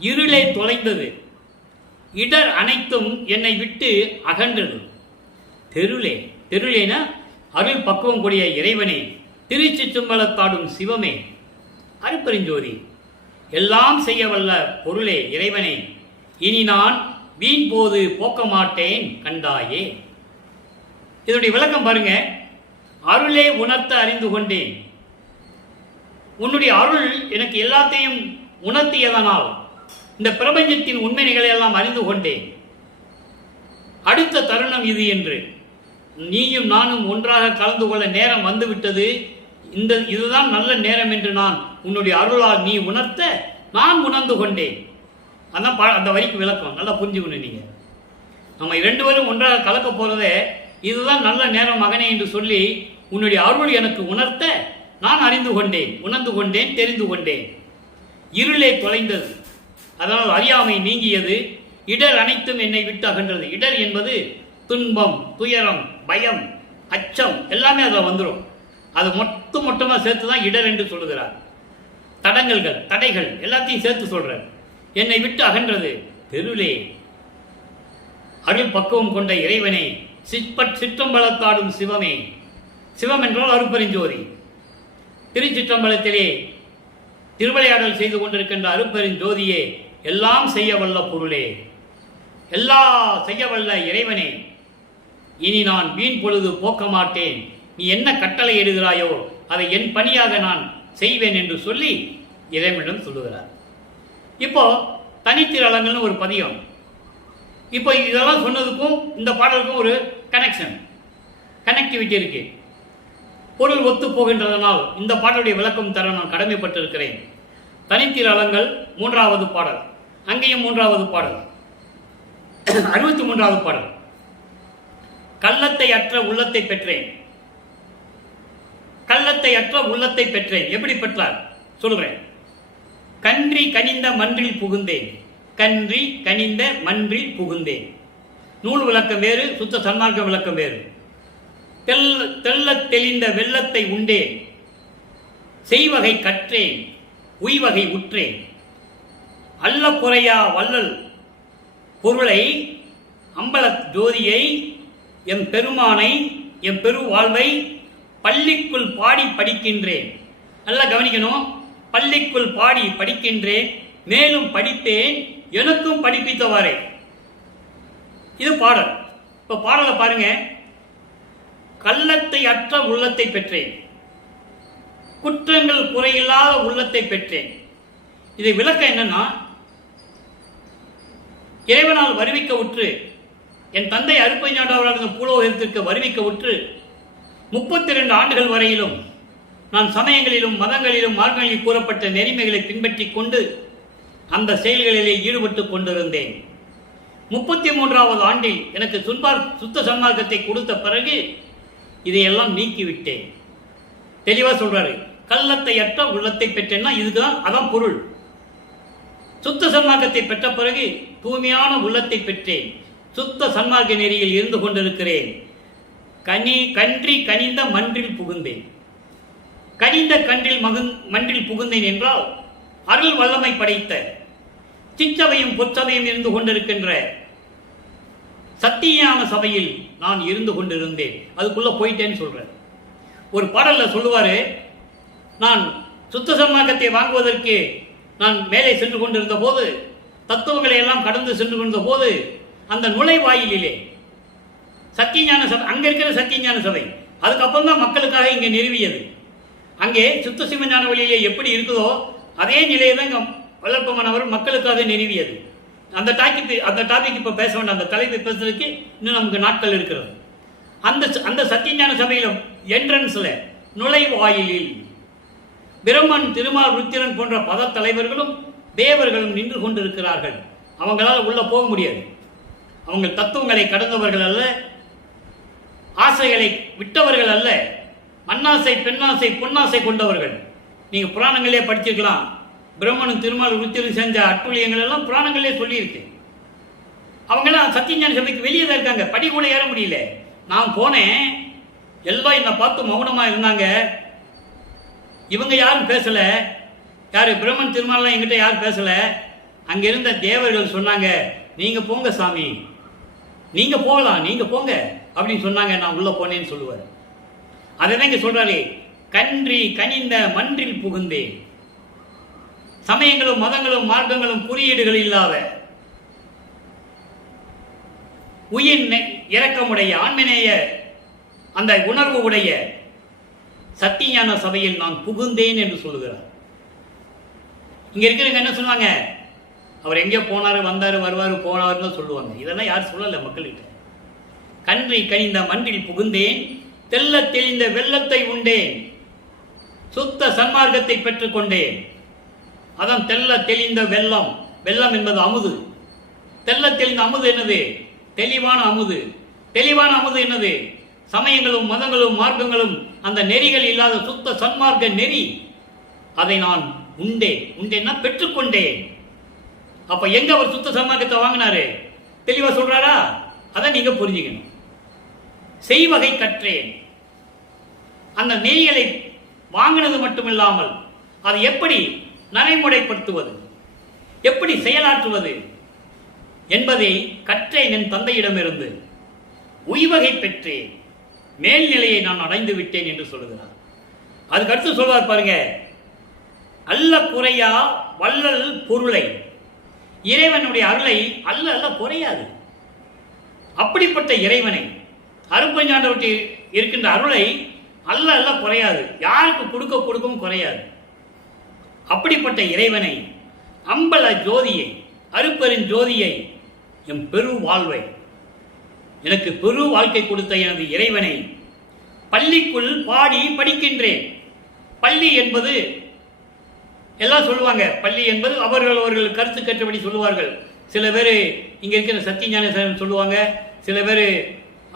இருளே தொலைந்தது, இடர் அனைத்தும் என்னை விட்டு அகன்றது. தெருளேனா அருள் பக்குவம் கூடிய இறைவனே, திருச்சிற்றம்பலத்தாடும் சிவமே, அருட்பெருஞ்சோதி, எல்லாம் செய்ய வல்ல பொருளே இறைவனே, இனி நான் வீண் போது போக்க மாட்டேன் கண்டாயே. இதனுடைய விளக்கம் பாருங்க. அருளே உணர்த்த அறிந்து கொண்டேன், உன்னுடைய அருள் எனக்கு எல்லாத்தையும் உணர்த்தியதனால் இந்த பிரபஞ்சத்தின் உண்மைகளை எல்லாம் அறிந்து கொண்டேன். அடுத்த தருணம் இது என்று, நீயும் நானும் ஒன்றாக கலந்து கொள்ள நேரம் வந்துவிட்டது, இதுதான் நல்ல நேரம் என்று நான் உன்னுடைய அருளால் நீ உணர்த்த நான் உணர்ந்து கொண்டேன். அதான் அந்த வரிக்கு விளக்கம். நல்லா புரிஞ்சுக்கணும். நீங்க நம்ம 2 பேரும் ஒன்றாக கலக்க போறதே, இதுதான் நல்ல நேரம் மகனே என்று சொல்லி உன்னுடைய அருள் எனக்கு உணர்த்த நான் அறிந்து கொண்டேன், உணர்ந்து கொண்டேன், தெரிந்து கொண்டேன். இருளே தொலைந்தது, அதனால் அறியாமை நீங்கியது, இடர் அனைத்தும் என்னை விட்டு அகன்றது. இடர் என்பது துன்பம், துயரம், பயம், அச்சம் எல்லாமே அதில் வந்துடும். அது மொத்தமாக சேர்த்து தான் இடர் என்று சொல்லுகிறார். தடைகள் எல்லாத்தையும் சேர்த்து சொல்றார். என்னை விட்டு அகன்றது, தெருளே, அருள் பக்குவம் கொண்ட இறைவனே, சிற்றம்பலத்தாடும் சிவமே. சிவம் என்றால் அருட்பெருஞ்சோதி. திருச்சிற்றம்பலத்திலே திருவிளையாடல் செய்து கொண்டிருக்கின்ற அருட்பெருஞ்சோதியே, எல்லாம் செய்ய வல்ல பொருளே, எல்லா செய்ய வல்ல இறைவனே, இனி நான் வீண் பொழுது போக்க மாட்டேன். நீ என்ன கட்டளை இடுகிறாயோ அதை என் பணியாக நான் செய்வேன் என்று சொல்லி இறைவனிடம் சொல்லுகிறார். இப்போ தனித்திரளங்கள்னு ஒரு பதியம். இப்போ இதெல்லாம் சொன்னதுக்கும் இந்த பாடலுக்கும் ஒரு கனெக்டிவிட்டி இருக்கு. பொருள் ஒத்து போகின்றதனால் இந்த பாடலுடைய விளக்கம் தர நான் கடமைப்பட்டிருக்கிறேன். தனித்திரளங்கள் 3வது பாடல், அங்கேயும் 3வது பாடல், 63வது பாடல். கள்ளத்தை அற்ற உள்ளத்தை பெற்றேன். கள்ளத்தை அற்ற உள்ளத்தை பெற்றேன். எப்படி பெற்றார் சொல்கிறேன். கன்றி கனிந்த மன்றில் புகுந்தேன். கன்றி கனிந்த மன்றில் புகுந்தேன். நூல் விளக்கம் வேறு, சுத்த சன்மார்க்க விளக்கம் வேறு. தெல்ல தெளிந்த வெள்ளத்தை உண்டேன். செய்வகை கற்றேன், உய்வகை உற்றேன். அல்ல குறையா வள்ளல் பொருளை, அம்பல ஜோதியை, எம் பெருமானை, எம் பெரு வாழ்வை பள்ளிக்குள் பாடி படிக்கின்றேன். நல்லா கவனிக்கணும். பள்ளிக்குள் பாடி படிக்கின்றேன், மேலும் படித்தேன், எனக்கும் படிப்பித்தவாறே. இது பாடல். இப்ப பாடலை பாருங்க. கள்ளத்தை அற்ற உள்ளத்தை பெற்றேன், குற்றங்கள் குறையில்லாத உள்ளத்தை பெற்றேன். இதை விளக்க என்னன்னா, இறைவனால் வருவிக்க உற்று, என் தந்தை அருட்பெருஞ்சாண்டவரால் பூலோகத்திற்கு வருவிக்க உற்று 32 ஆண்டுகள் வரையிலும் நான் சமயங்களிலும் மதங்களிலும் மார்க்கங்களில் கூறப்பட்ட நெறிமைகளை பின்பற்றி கொண்டு அந்த செயல்களிலே ஈடுபட்டுக் கொண்டிருந்தேன். 33வது ஆண்டில் எனக்கு சுத்த சன்மார்க்கத்தை கொடுத்த பிறகு இதையெல்லாம் நீக்கிவிட்டேன். தெளிவா சொல்றாரு. கள்ளத்தை அற்ற உள்ளத்தை பெற்றேன்னா இதுதான், அதான் பொருள். சுத்த சன்மார்க்கத்தை பெற்ற பிறகு தூய்மையான உள்ளத்தை பெற்றேன். சுத்த சன்மார்க்க நெறியில் இருந்து கொண்டிருக்கிறேன். கன்றி கனிந்த மன்றில் புகுந்தேன். கனிந்த மன்றில் புகுந்தேன் என்றால் அருள் வல்லமை படைத்த சிச்சபையும் பொற்சபையும் இருந்து கொண்டிருக்கின்ற சத்தியான சபையில் நான் இருந்து கொண்டிருந்தேன். அதுக்குள்ள போயிட்டேன்னு சொல்றேன். ஒரு பாடல்ல சொல்லுவாரு, நான் சுத்த சன்மார்க்கத்தை வாங்குவதற்கு நான் மேலே சென்று கொண்டிருந்த போது, தத்துவங்களை எல்லாம் கடந்து சென்று கொண்டிருந்த போது, அந்த நுழைவாயிலே சத்தியஞான சபை, அங்க இருக்கிற சத்தியஞான சபை, அதுக்கப்புறம் தான் மக்களுக்காக இங்க நிறுவியது. அங்கே சுத்த சிவஞான வழியிலே எப்படி இருக்குதோ அதே நிலையை தான் வல்லற்பமன் மக்களுக்காக நிறுவியது. அந்த டாபிக் இப்ப பேச வேண்டாம். அந்த தலைப்பை பேசுறதுக்கு இன்னும் நமக்கு நாட்கள் இருக்கிறது. அந்த சத்தியஞான சபையில என்ட்ரன்ஸ்ல நுழைவாயிலில் பிரம்மன், திருமால், ருத்திரன் போன்ற பத தலைவர்களும் தேவர்களும் நின்று கொண்டிருக்கிறார்கள். அவங்களால உள்ள போக முடியாது. அவங்க தத்துவங்களை கடந்தவர்கள் அல்ல, ஆசைகளை விட்டவர்கள் அல்ல, மண்ணாசை, பெண்ணாசை, பொன்னாசை கொண்டவர்கள். நீங்க புராணங்களே படிச்சிருக்கலாம். பிரம்மனும் திருமால் ருத்திரன் செஞ்ச அட்டுழியங்கள் எல்லாம் புராணங்களே சொல்லியிருக்கு. அவங்கெல்லாம் சத்தியஞான சபைக்கு வெளியே தான் இருக்காங்க. படி கூட ஏற முடியல. நான் போனேன், எல்லாம் என்னை பார்த்து மௌனமா இருந்தாங்க. இவங்க யாரும் பேசல. யாரு பிரம்மன் திருமாலாம் என்கிட்ட யாரும் பேசல. அங்க இருந்த தேவர்கள் சொன்னாங்க, நீங்க போங்க சாமி, நீங்க போகலாம், நீங்க போங்க அப்படின்னு சொன்னாங்க. நான் உள்ள போனேன்னு சொல்லுவார். அதைதான் இங்க சொல்றாரு. கன்றி கனிந்த மன்றில் புகுந்தேன். சமயங்களும் மதங்களும் மார்க்கங்களும் குறியீடுகள் இல்லாத உயிர் இரக்கமுடைய ஆண்மநேய அந்த உணர்வு உடைய சத்தியஞான சபையில் நான் புகுந்தேன் என்று சொல்லுகிறார். இங்க இருக்கிறவங்க என்ன சொல்லுவாங்க, அவர் எங்கே போனாரு, வந்தாரு, வருவாரு, போனாருன்னு சொல்லுவாங்க. இதெல்லாம் யாரும் சொல்லல மக்கள்கிட்ட. கன்றி கனிந்த மன்றில் புகுந்தேன், தெல்ல தெளிந்த வெள்ளத்தை உண்டேன், சுத்த சன்மார்க்கத்தை பெற்றுக் கொண்டேன். அதான் தெல்ல தெளிந்த வெள்ளம். வெள்ளம் என்பது அமுது. தெல்ல தெளிந்த அமுது என்னது? தெளிவான அமுது. தெளிவான அமுது என்னது? சமயங்களும் மதங்களும் மார்க்கங்களும் அந்த நெறிகள் இல்லாத சுத்த சன்மார்க்க நெறி. அதை நான் உண்டேன். உண்டேன்னா பெற்றுக்கொண்டேன். அப்ப எங்க அவர் சுத்த சன்மார்க்கத்தை வாங்கினாரு? தெளிவா சொல்றாரா? அதை நீங்க புரிஞ்சுக்கணும். செய்வகை கற்றேன். அந்த நெறிகளை வாங்கினது மட்டுமில்லாமல் அதை எப்படி நடைமுறைப்படுத்துவது, எப்படி செயலாற்றுவது, என்பதை கற்றேன் என் தந்தையிடமிருந்து. உய்வகை பெற்றேன், மேல்நிலையை நான் அடைந்து விட்டேன் என்று சொல்லுகிறார். அதுக்கடுத்து சொல்வார் பாருங்க, அல்ல குறையா வள்ளல் பொருளை. இறைவனுடைய அருளை அல்ல அல்ல குறையாது. அப்படிப்பட்ட இறைவனை, அருட்பெருஞ்சாண்டவர்கிட்ட இருக்கின்ற அருளை அல்ல அல்ல குறையாது. யாருக்கு கொடுக்கவும் குறையாது. அப்படிப்பட்ட இறைவனை, அம்பல ஜோதியை, அருட்பெருஞ்சோதியை, என் பெரு வாழ்வை, எனக்கு பெரு வாழ்க்கை கொடுத்த எனது இறைவனை பள்ளிக்குள் பாடி படிக்கின்றேன். பள்ளி என்பது எல்லாம் சொல்லுவாங்க. பள்ளி என்பது அவர்கள் கருத்து கற்றபடி சொல்லுவார்கள். சில பேர் இங்கே இருக்கிற சத்தியஞான சொல்லுவாங்க, சில பேர்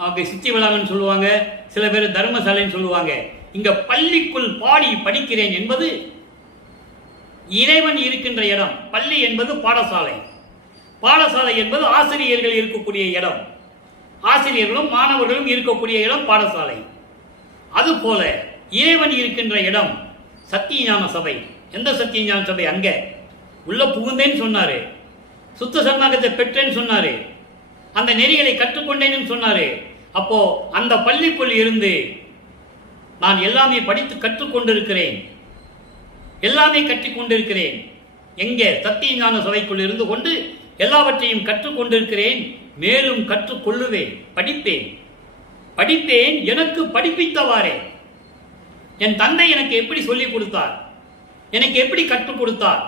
அவங்க சித்தி விழான்னு சொல்லுவாங்க, சில பேர் தர்மசாலைன்னு சொல்லுவாங்க. இங்க பள்ளிக்குள் பாடி படிக்கிறேன் என்பது இறைவன் இருக்கின்ற இடம். பள்ளி என்பது பாடசாலை, பாடசாலை என்பது ஆசிரியர்கள் இருக்கக்கூடிய இடம், ஆசிரியர்களும் மாணவர்களும் இருக்கக்கூடிய இடம் பாடசாலை. அதுபோல இறைவன் இருக்கின்ற இடம் சத்தியஞான சபை. எந்த சத்தியஞான சபை? அங்க உள்ள புகுந்தேன்னு சொன்னாரு, சுத்த சன்மார்க்கத்தை பெற்றேன்னு சொன்னாரு, அந்த நெறிகளை கற்றுக்கொண்டேன்னு சொன்னாரு. அப்போ அந்த பள்ளிக்குள் இருந்து நான் எல்லாமே படித்து கற்றுக்கொண்டிருக்கிறேன், எல்லாமே கற்றுக்கொண்டிருக்கிறேன். எங்கே? சத்தியஞான சபைக்குள் இருந்து கொண்டு எல்லாவற்றையும் கற்றுக்கொண்டிருக்கிறேன். மேலும் கற்றுக்கொள்ளுவேன், படிப்பேன். படிப்பேன் எனக்கு படிப்பித்தவாறே. என் தந்தை எனக்கு எப்படி சொல்லிக் கொடுத்தார், எனக்கு எப்படி கற்றுக் கொடுத்தார்,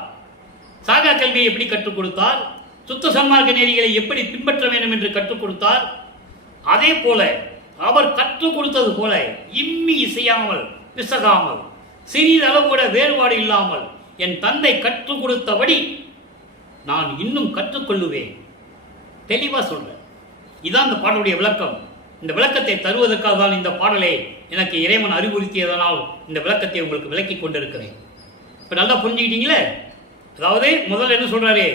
சாகா கல்வியை எப்படி கற்றுக் கொடுத்தார், சுத்த சன்மார்க்க நெறிகளை எப்படி பின்பற்ற வேண்டும் என்று கற்றுக் கொடுத்தார். அதே போல அவர் கற்றுக் கொடுத்தது போல இம்மி இசையாமல் பிசகாமல் சிறிதளவு கூட வேறுபாடு இல்லாமல் என் தந்தை கற்றுக் கொடுத்தபடி நான் இன்னும் கற்றுக்கொள்ளுவேன். தெளிவா சொல்றேன். இதுதான் இந்த பாடலுடைய விளக்கம். இந்த விளக்கத்தை தருவதற்காக தான் இந்த பாடலை எனக்கு இறைவன் அறிவுறுத்தியதனால் இந்த விளக்கத்தை உங்களுக்கு விளக்கி கொண்டிருக்கிறேன். இப்ப நல்லா புரிஞ்சுக்கிட்டீங்களே? அதாவது முதல்ல என்ன சொல்றாரு?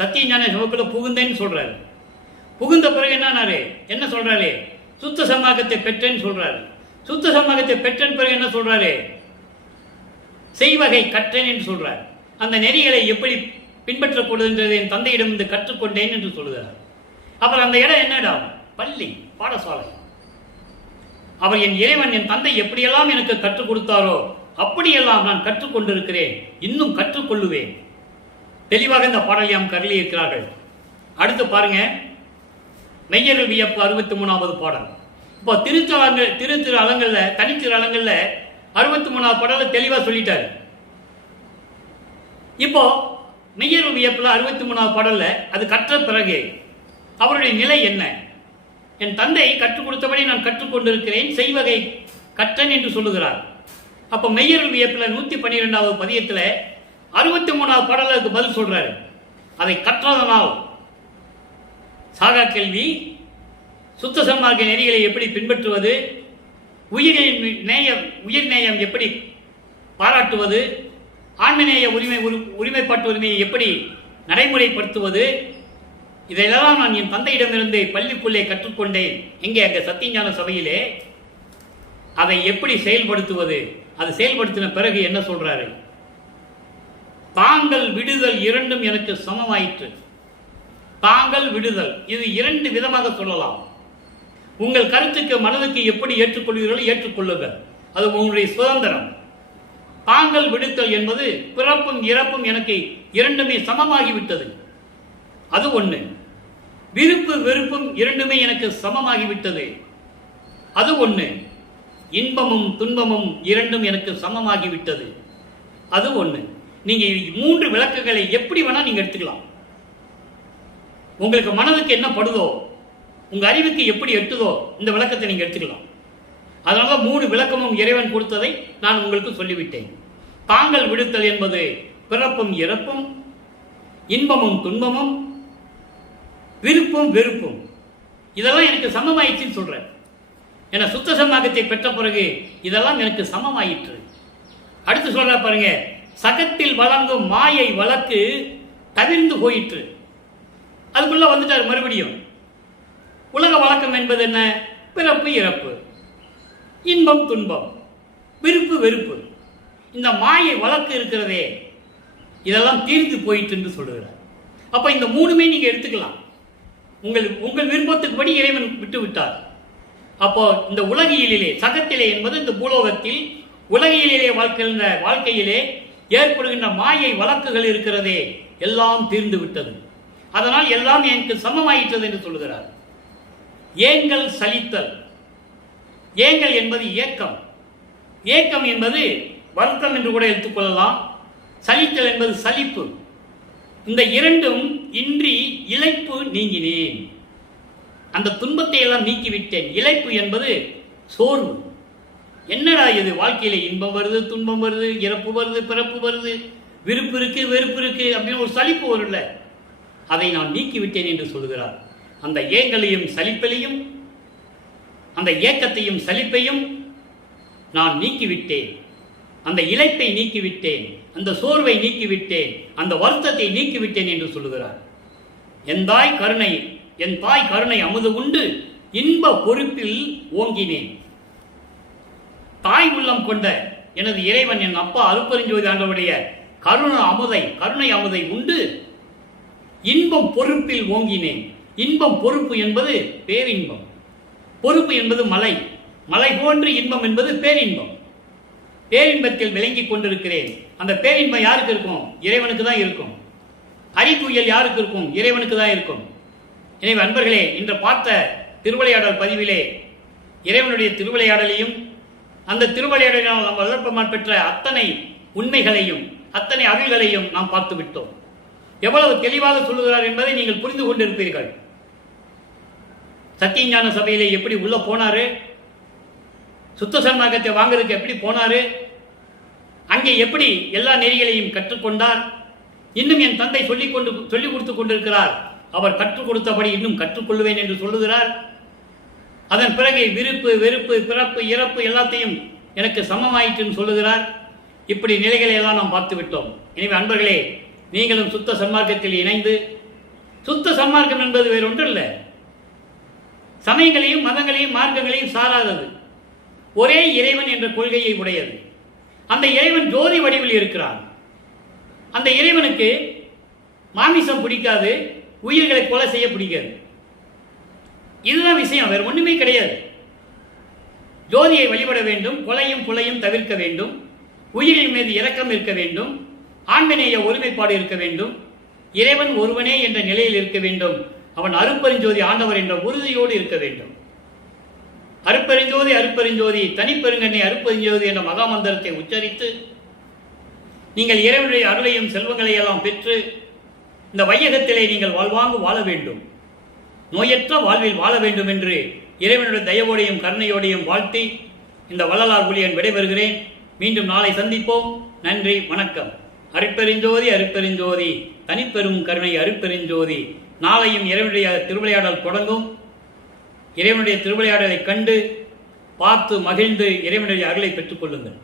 சத்தியஞான சபைக்குள்ள புகுந்தேன்னு சொல்றாரு. புகுந்த பிறகு என்ன சொல்றாரு? சுத்த சன்மார்க்கத்தை பெற்றேன்னு சொல்றாரு. சுத்த சன்மார்க்கத்தை பெற்றேன் பிறகு என்ன சொல்றாரு? செய்வகை கற்றேன் என்று சொல்றார். அந்த நெறிகளை எப்படி பின்பற்றக்கூடாது என் தந்தையிடம் இருந்து கற்றுக்கொண்டேன் என்று சொல்லுகிறார். அப்புறம் அந்த இடம் என்ன இடம்? பள்ளி, பாடசாலை. அவர் என் இறைவன், என் தந்தை எப்படியெல்லாம் எனக்கு கற்றுக் கொடுத்தாரோ அப்படியெல்லாம் நான் கற்றுக்கொண்டிருக்கிறேன், இன்னும் கற்றுக்கொள்ளுவேன். தெளிவாக இந்த பாடலை நாம் கருளி இருக்கிறார்கள். அடுத்து பாருங்க, மெய்யர்கள் வியப்பு 63வது பாடல். இப்போ திரு அலங்கள்ல, தனித்திரு அலங்கள்ல 63வது பாடல தெளிவா சொல்லிட்டாரு. இப்போ மெய்யர்கள் வியப்புல 63வது பாடல்ல அது கற்ற பிறகு அவருடைய நிலை என்ன? என் தந்தை கற்றுக் கொடுத்தபடி நான் கற்றுக்கொண்டிருக்கிறேன், செய்வகை கற்றன் என்று சொல்லுகிறார். அப்ப மெய்யர்கள் வியப்புல 112வது பதியத்துல 63வது பாடலுக்கு பதில் சொல்றாரு. அதை கற்றதனால் சாகா கேள்வி, சுத்த சன்மார்க்க நெறிகளை எப்படி பின்பற்றுவது, உயிர் நேயம் எப்படி பாராட்டுவது, ஆன்மநேய உரிமைப்பாட்டு உரிமையை எப்படி நடைமுறைப்படுத்துவது, இதையெல்லாம் நான் என் தந்தையிடமிருந்து பள்ளிக்குள்ளே கற்றுக்கொண்டேன். எங்கே? அங்க சத்தியஞான சபையிலே. அதை எப்படி செயல்படுத்துவது? அது செயல்படுத்தின பிறகு என்ன சொல்றாரு? தாங்கள் விடுதல் இரண்டும் எனக்கு சமமாயிற்று. தாங்கள் விடுதல், இது இரண்டு விதமாக சொல்லலாம். உங்கள் கருத்துக்கு மனதுக்கு எப்படி ஏற்றுக்கொள்வீர்களோ ஏற்றுக்கொள்ளுங்கள், அது உங்களுடைய சுதந்திரம். தாங்கள் விடுத்தல் என்பது பிறப்பும் இறப்பும் எனக்கு இரண்டுமே சமமாகிவிட்டது, அது ஒன்று. விருப்பு வெறுப்பும் இரண்டுமே எனக்கு சமமாகிவிட்டது, அது ஒன்று. இன்பமும் துன்பமும் இரண்டும் எனக்கு சமமாகிவிட்டது, அது ஒன்று. நீங்க 3 விளக்குகளை எப்படி வேணா நீங்க எடுத்துக்கலாம். உங்களுக்கு மனதுக்கு என்ன படுதோ, உங்க அறிவுக்கு எப்படி எட்டுதோ இந்த விளக்கத்தை நீங்க எடுத்துக்கலாம். அதனால 3 விளக்கமும் இறைவன் கொடுத்ததை நான் உங்களுக்கு சொல்லிவிட்டேன். தாங்கள் விடுத்தல் என்பது பிறப்பும் இறப்பும், இன்பமும் துன்பமும், விருப்பும் வெறுப்பும், இதெல்லாம் எனக்கு சமமாயிடுச்சுன்னு சொல்றேன். என சுத்த சன்மார்க்கத்தை பெற்ற பிறகு இதெல்லாம் எனக்கு சமமாயிற்று. அடுத்து சொல்ற பாருங்க, சகத்தில் வழங்கும் மாயை வழக்கு தவிர்ந்து போயிற்று. அதுக்குள்ள வந்துட்டார் மறுபடியும். உலக வழக்கம் என்பது என்ன? பிறப்பு இறப்பு, இன்பம் துன்பம், விருப்பு வெறுப்பு. இந்த மாயை வழக்கு இருக்கிறதே, இதெல்லாம் தீர்ந்து போயிட்டு என்று சொல்லுகிறார். அப்ப இந்த 3மே நீங்க எடுத்துக்கலாம். உங்கள் விருப்பத்துக்குபடி இறைவன் விட்டு விட்டார். அப்போ இந்த உலகியலிலே சகத்திலே என்பது இந்த பூலோகத்தில் உலகியலிலே வாழ்க்கையிலே ஏற்படுகின்ற மாயை வழக்குகள் இருக்கிறதே, எல்லாம் தீர்ந்து விட்டது. அதனால் எல்லாம் எனக்கு சமமாயிட்டது என்று சொல்லுகிறார். ஏங்கல் சலித்தல். ஏங்கல் என்பது ஏக்கம், ஏக்கம் என்பது வருத்தம் என்று கூட எடுத்துக்கொள்ளலாம். சலித்தல் என்பது சலிப்பு. இந்த இரண்டும் இன்றி இளைப்பு நீங்கினேன். அந்த துன்பத்தை எல்லாம் நீக்கிவிட்டேன். இளைப்பு என்பது சோர்வு. என்னடா இது, வாழ்க்கையில இன்பம் வருது, துன்பம் வருது, இறப்பு வருது, பிறப்பு வருது, விருப்பு இருக்கு, வெறுப்பு இருக்கு அப்படின்னு ஒரு சலிப்பு வரும்ல, அதை நான் நீக்கிவிட்டேன் என்று சொல்கிறார். அந்த ஏங்கலையும் சலிப்பையும் அந்த ஏக்கத்தையும் சலிப்பையும் நான் நீக்கிவிட்டேன். அந்த இளைப்பை நீக்கிவிட்டேன், அந்த சோர்வை நீக்கிவிட்டேன், அந்த வருத்தத்தை நீக்கிவிட்டேன் என்று சொல்லுகிறார். என் தாய் கருணை அமுது உண்டு இன்ப பொறுப்பில் ஓங்கினேன். தாய் உள்ளம் கொண்ட எனது இறைவன் என் அப்பா அருட்பெருஞ்சோதி ஆண்டவருடைய கருணை அமுதை உண்டு இன்பம் பொறுப்பில் ஓங்கினேன். இன்பம் பொறுப்பு என்பது பேரின்பம், பொறுப்பு என்பது மலை போன்று இன்பம் என்பது பேரின்பம். பேரின்பத்தில் விளங்கிக் கொண்டிருக்கிறேன். அந்த பேரின்பம் யாருக்கு இருக்கும்? இறைவனுக்கு தான் இருக்கும். அறிவுயல் யாருக்கு இருக்கும்? இறைவனுக்கு தான் இருக்கும். எனவே அன்பர்களே, இன்று பார்த்த திருவிளையாடல் பதிவிலே இறைவனுடைய திருவிளையாடலையும் அந்த திருவிளையாடலினால் நாம் வளர்ப்பமான் பெற்ற அத்தனை உண்மைகளையும் அத்தனை அவில்களையும் நாம் பார்த்து விட்டோம். எவ்வளவு தெளிவாக சொல்லுகிறார் என்பதை நீங்கள் புரிந்து கொண்டிருப்பீர்கள். சத்தியஞான சபையிலே எப்படி உள்ள போனாரு, சுத்த சன்மார்க்கத்தை வாங்குறதுக்கு எப்படி போனாரு, அங்கே எப்படி எல்லா நெறிகளையும் கற்றுக்கொண்டார். இன்னும் என் தந்தை சொல்லிக் கொடுத்து கொண்டிருக்கிறார். அவர் கற்றுக் கொடுத்தபடி இன்னும் கற்றுக்கொள்வேன் என்று சொல்லுகிறார். அதன் பிறகு விருப்பு வெறுப்பு பிறப்பு இறப்பு எல்லாத்தையும் எனக்கு சமமாயிற்றுன்னு சொல்லுகிறார். இப்படி நிலைகளை எல்லாம் நாம் பார்த்து விட்டோம். எனவே அன்பர்களே, நீங்களும் சுத்த சன்மார்க்கத்தில் இணைந்து, சுத்த சன்மார்க்கம் என்பது வேறு ஒன்றும் இல்லை, சமயங்களையும் மதங்களையும் மார்க்கங்களையும் சாராதது, ஒரே இறைவன் என்ற கொள்கையை உடையது. அந்த இறைவன் ஜோதி வடிவில் இருக்கிறான். அந்த இறைவனுக்கு மாமிசம் பிடிக்காது, உயிர்களை கொலை செய்ய பிடிக்காது. இதுதான் விஷயம், வேறு ஒண்ணுமே கிடையாது. ஜோதியை வழிபட வேண்டும், கொலையும் புலையும் தவிர்க்க வேண்டும், உயிரின் மீது இரக்கம் இருக்க வேண்டும், ஆண்மநேய ஒருமைப்பாடு இருக்க வேண்டும், இறைவன் ஒருவனே என்ற நிலையில் இருக்க வேண்டும், அவன் அருட்பெருஞ்சோதி ஆண்டவர் என்ற உறுதியோடு இருக்க வேண்டும். அருட்பெருஞ்சோதி அருட்பெருஞ்சோதி தனிப்பெருங்கண்ணை அருட்பெருஞ்சோதி என்ற மகாமந்திரத்தை உச்சரித்து நீங்கள் இறைவனுடைய அருளையும் செல்வங்களை எல்லாம் பெற்று இந்த வையகத்திலே நீங்கள் வாழ்வாங்கு வாழ வேண்டும், நோயற்ற வாழ்வில் வாழ வேண்டும் என்று இறைவனுடைய தயவோடையும் கருணையோடையும் வாழ்த்தி இந்த வள்ளலார் ஊழியன் விடைபெறுகிறேன். மீண்டும் நாளை சந்திப்போம். நன்றி, வணக்கம். அருட்பெருஞ்சோதி அருட்பெருஞ்சோதி தனிப்பெரும் கருணை அருட்பெருஞ்சோதி. நாளையும் இறைவனுடைய திருவிளையாடல் தொடங்கும். இறைவனுடைய திருவிளையாடலை கண்டு பார்த்து மகிழ்ந்து இறைவனுடைய அருளை பெற்றுக் கொள்ளுங்கள்.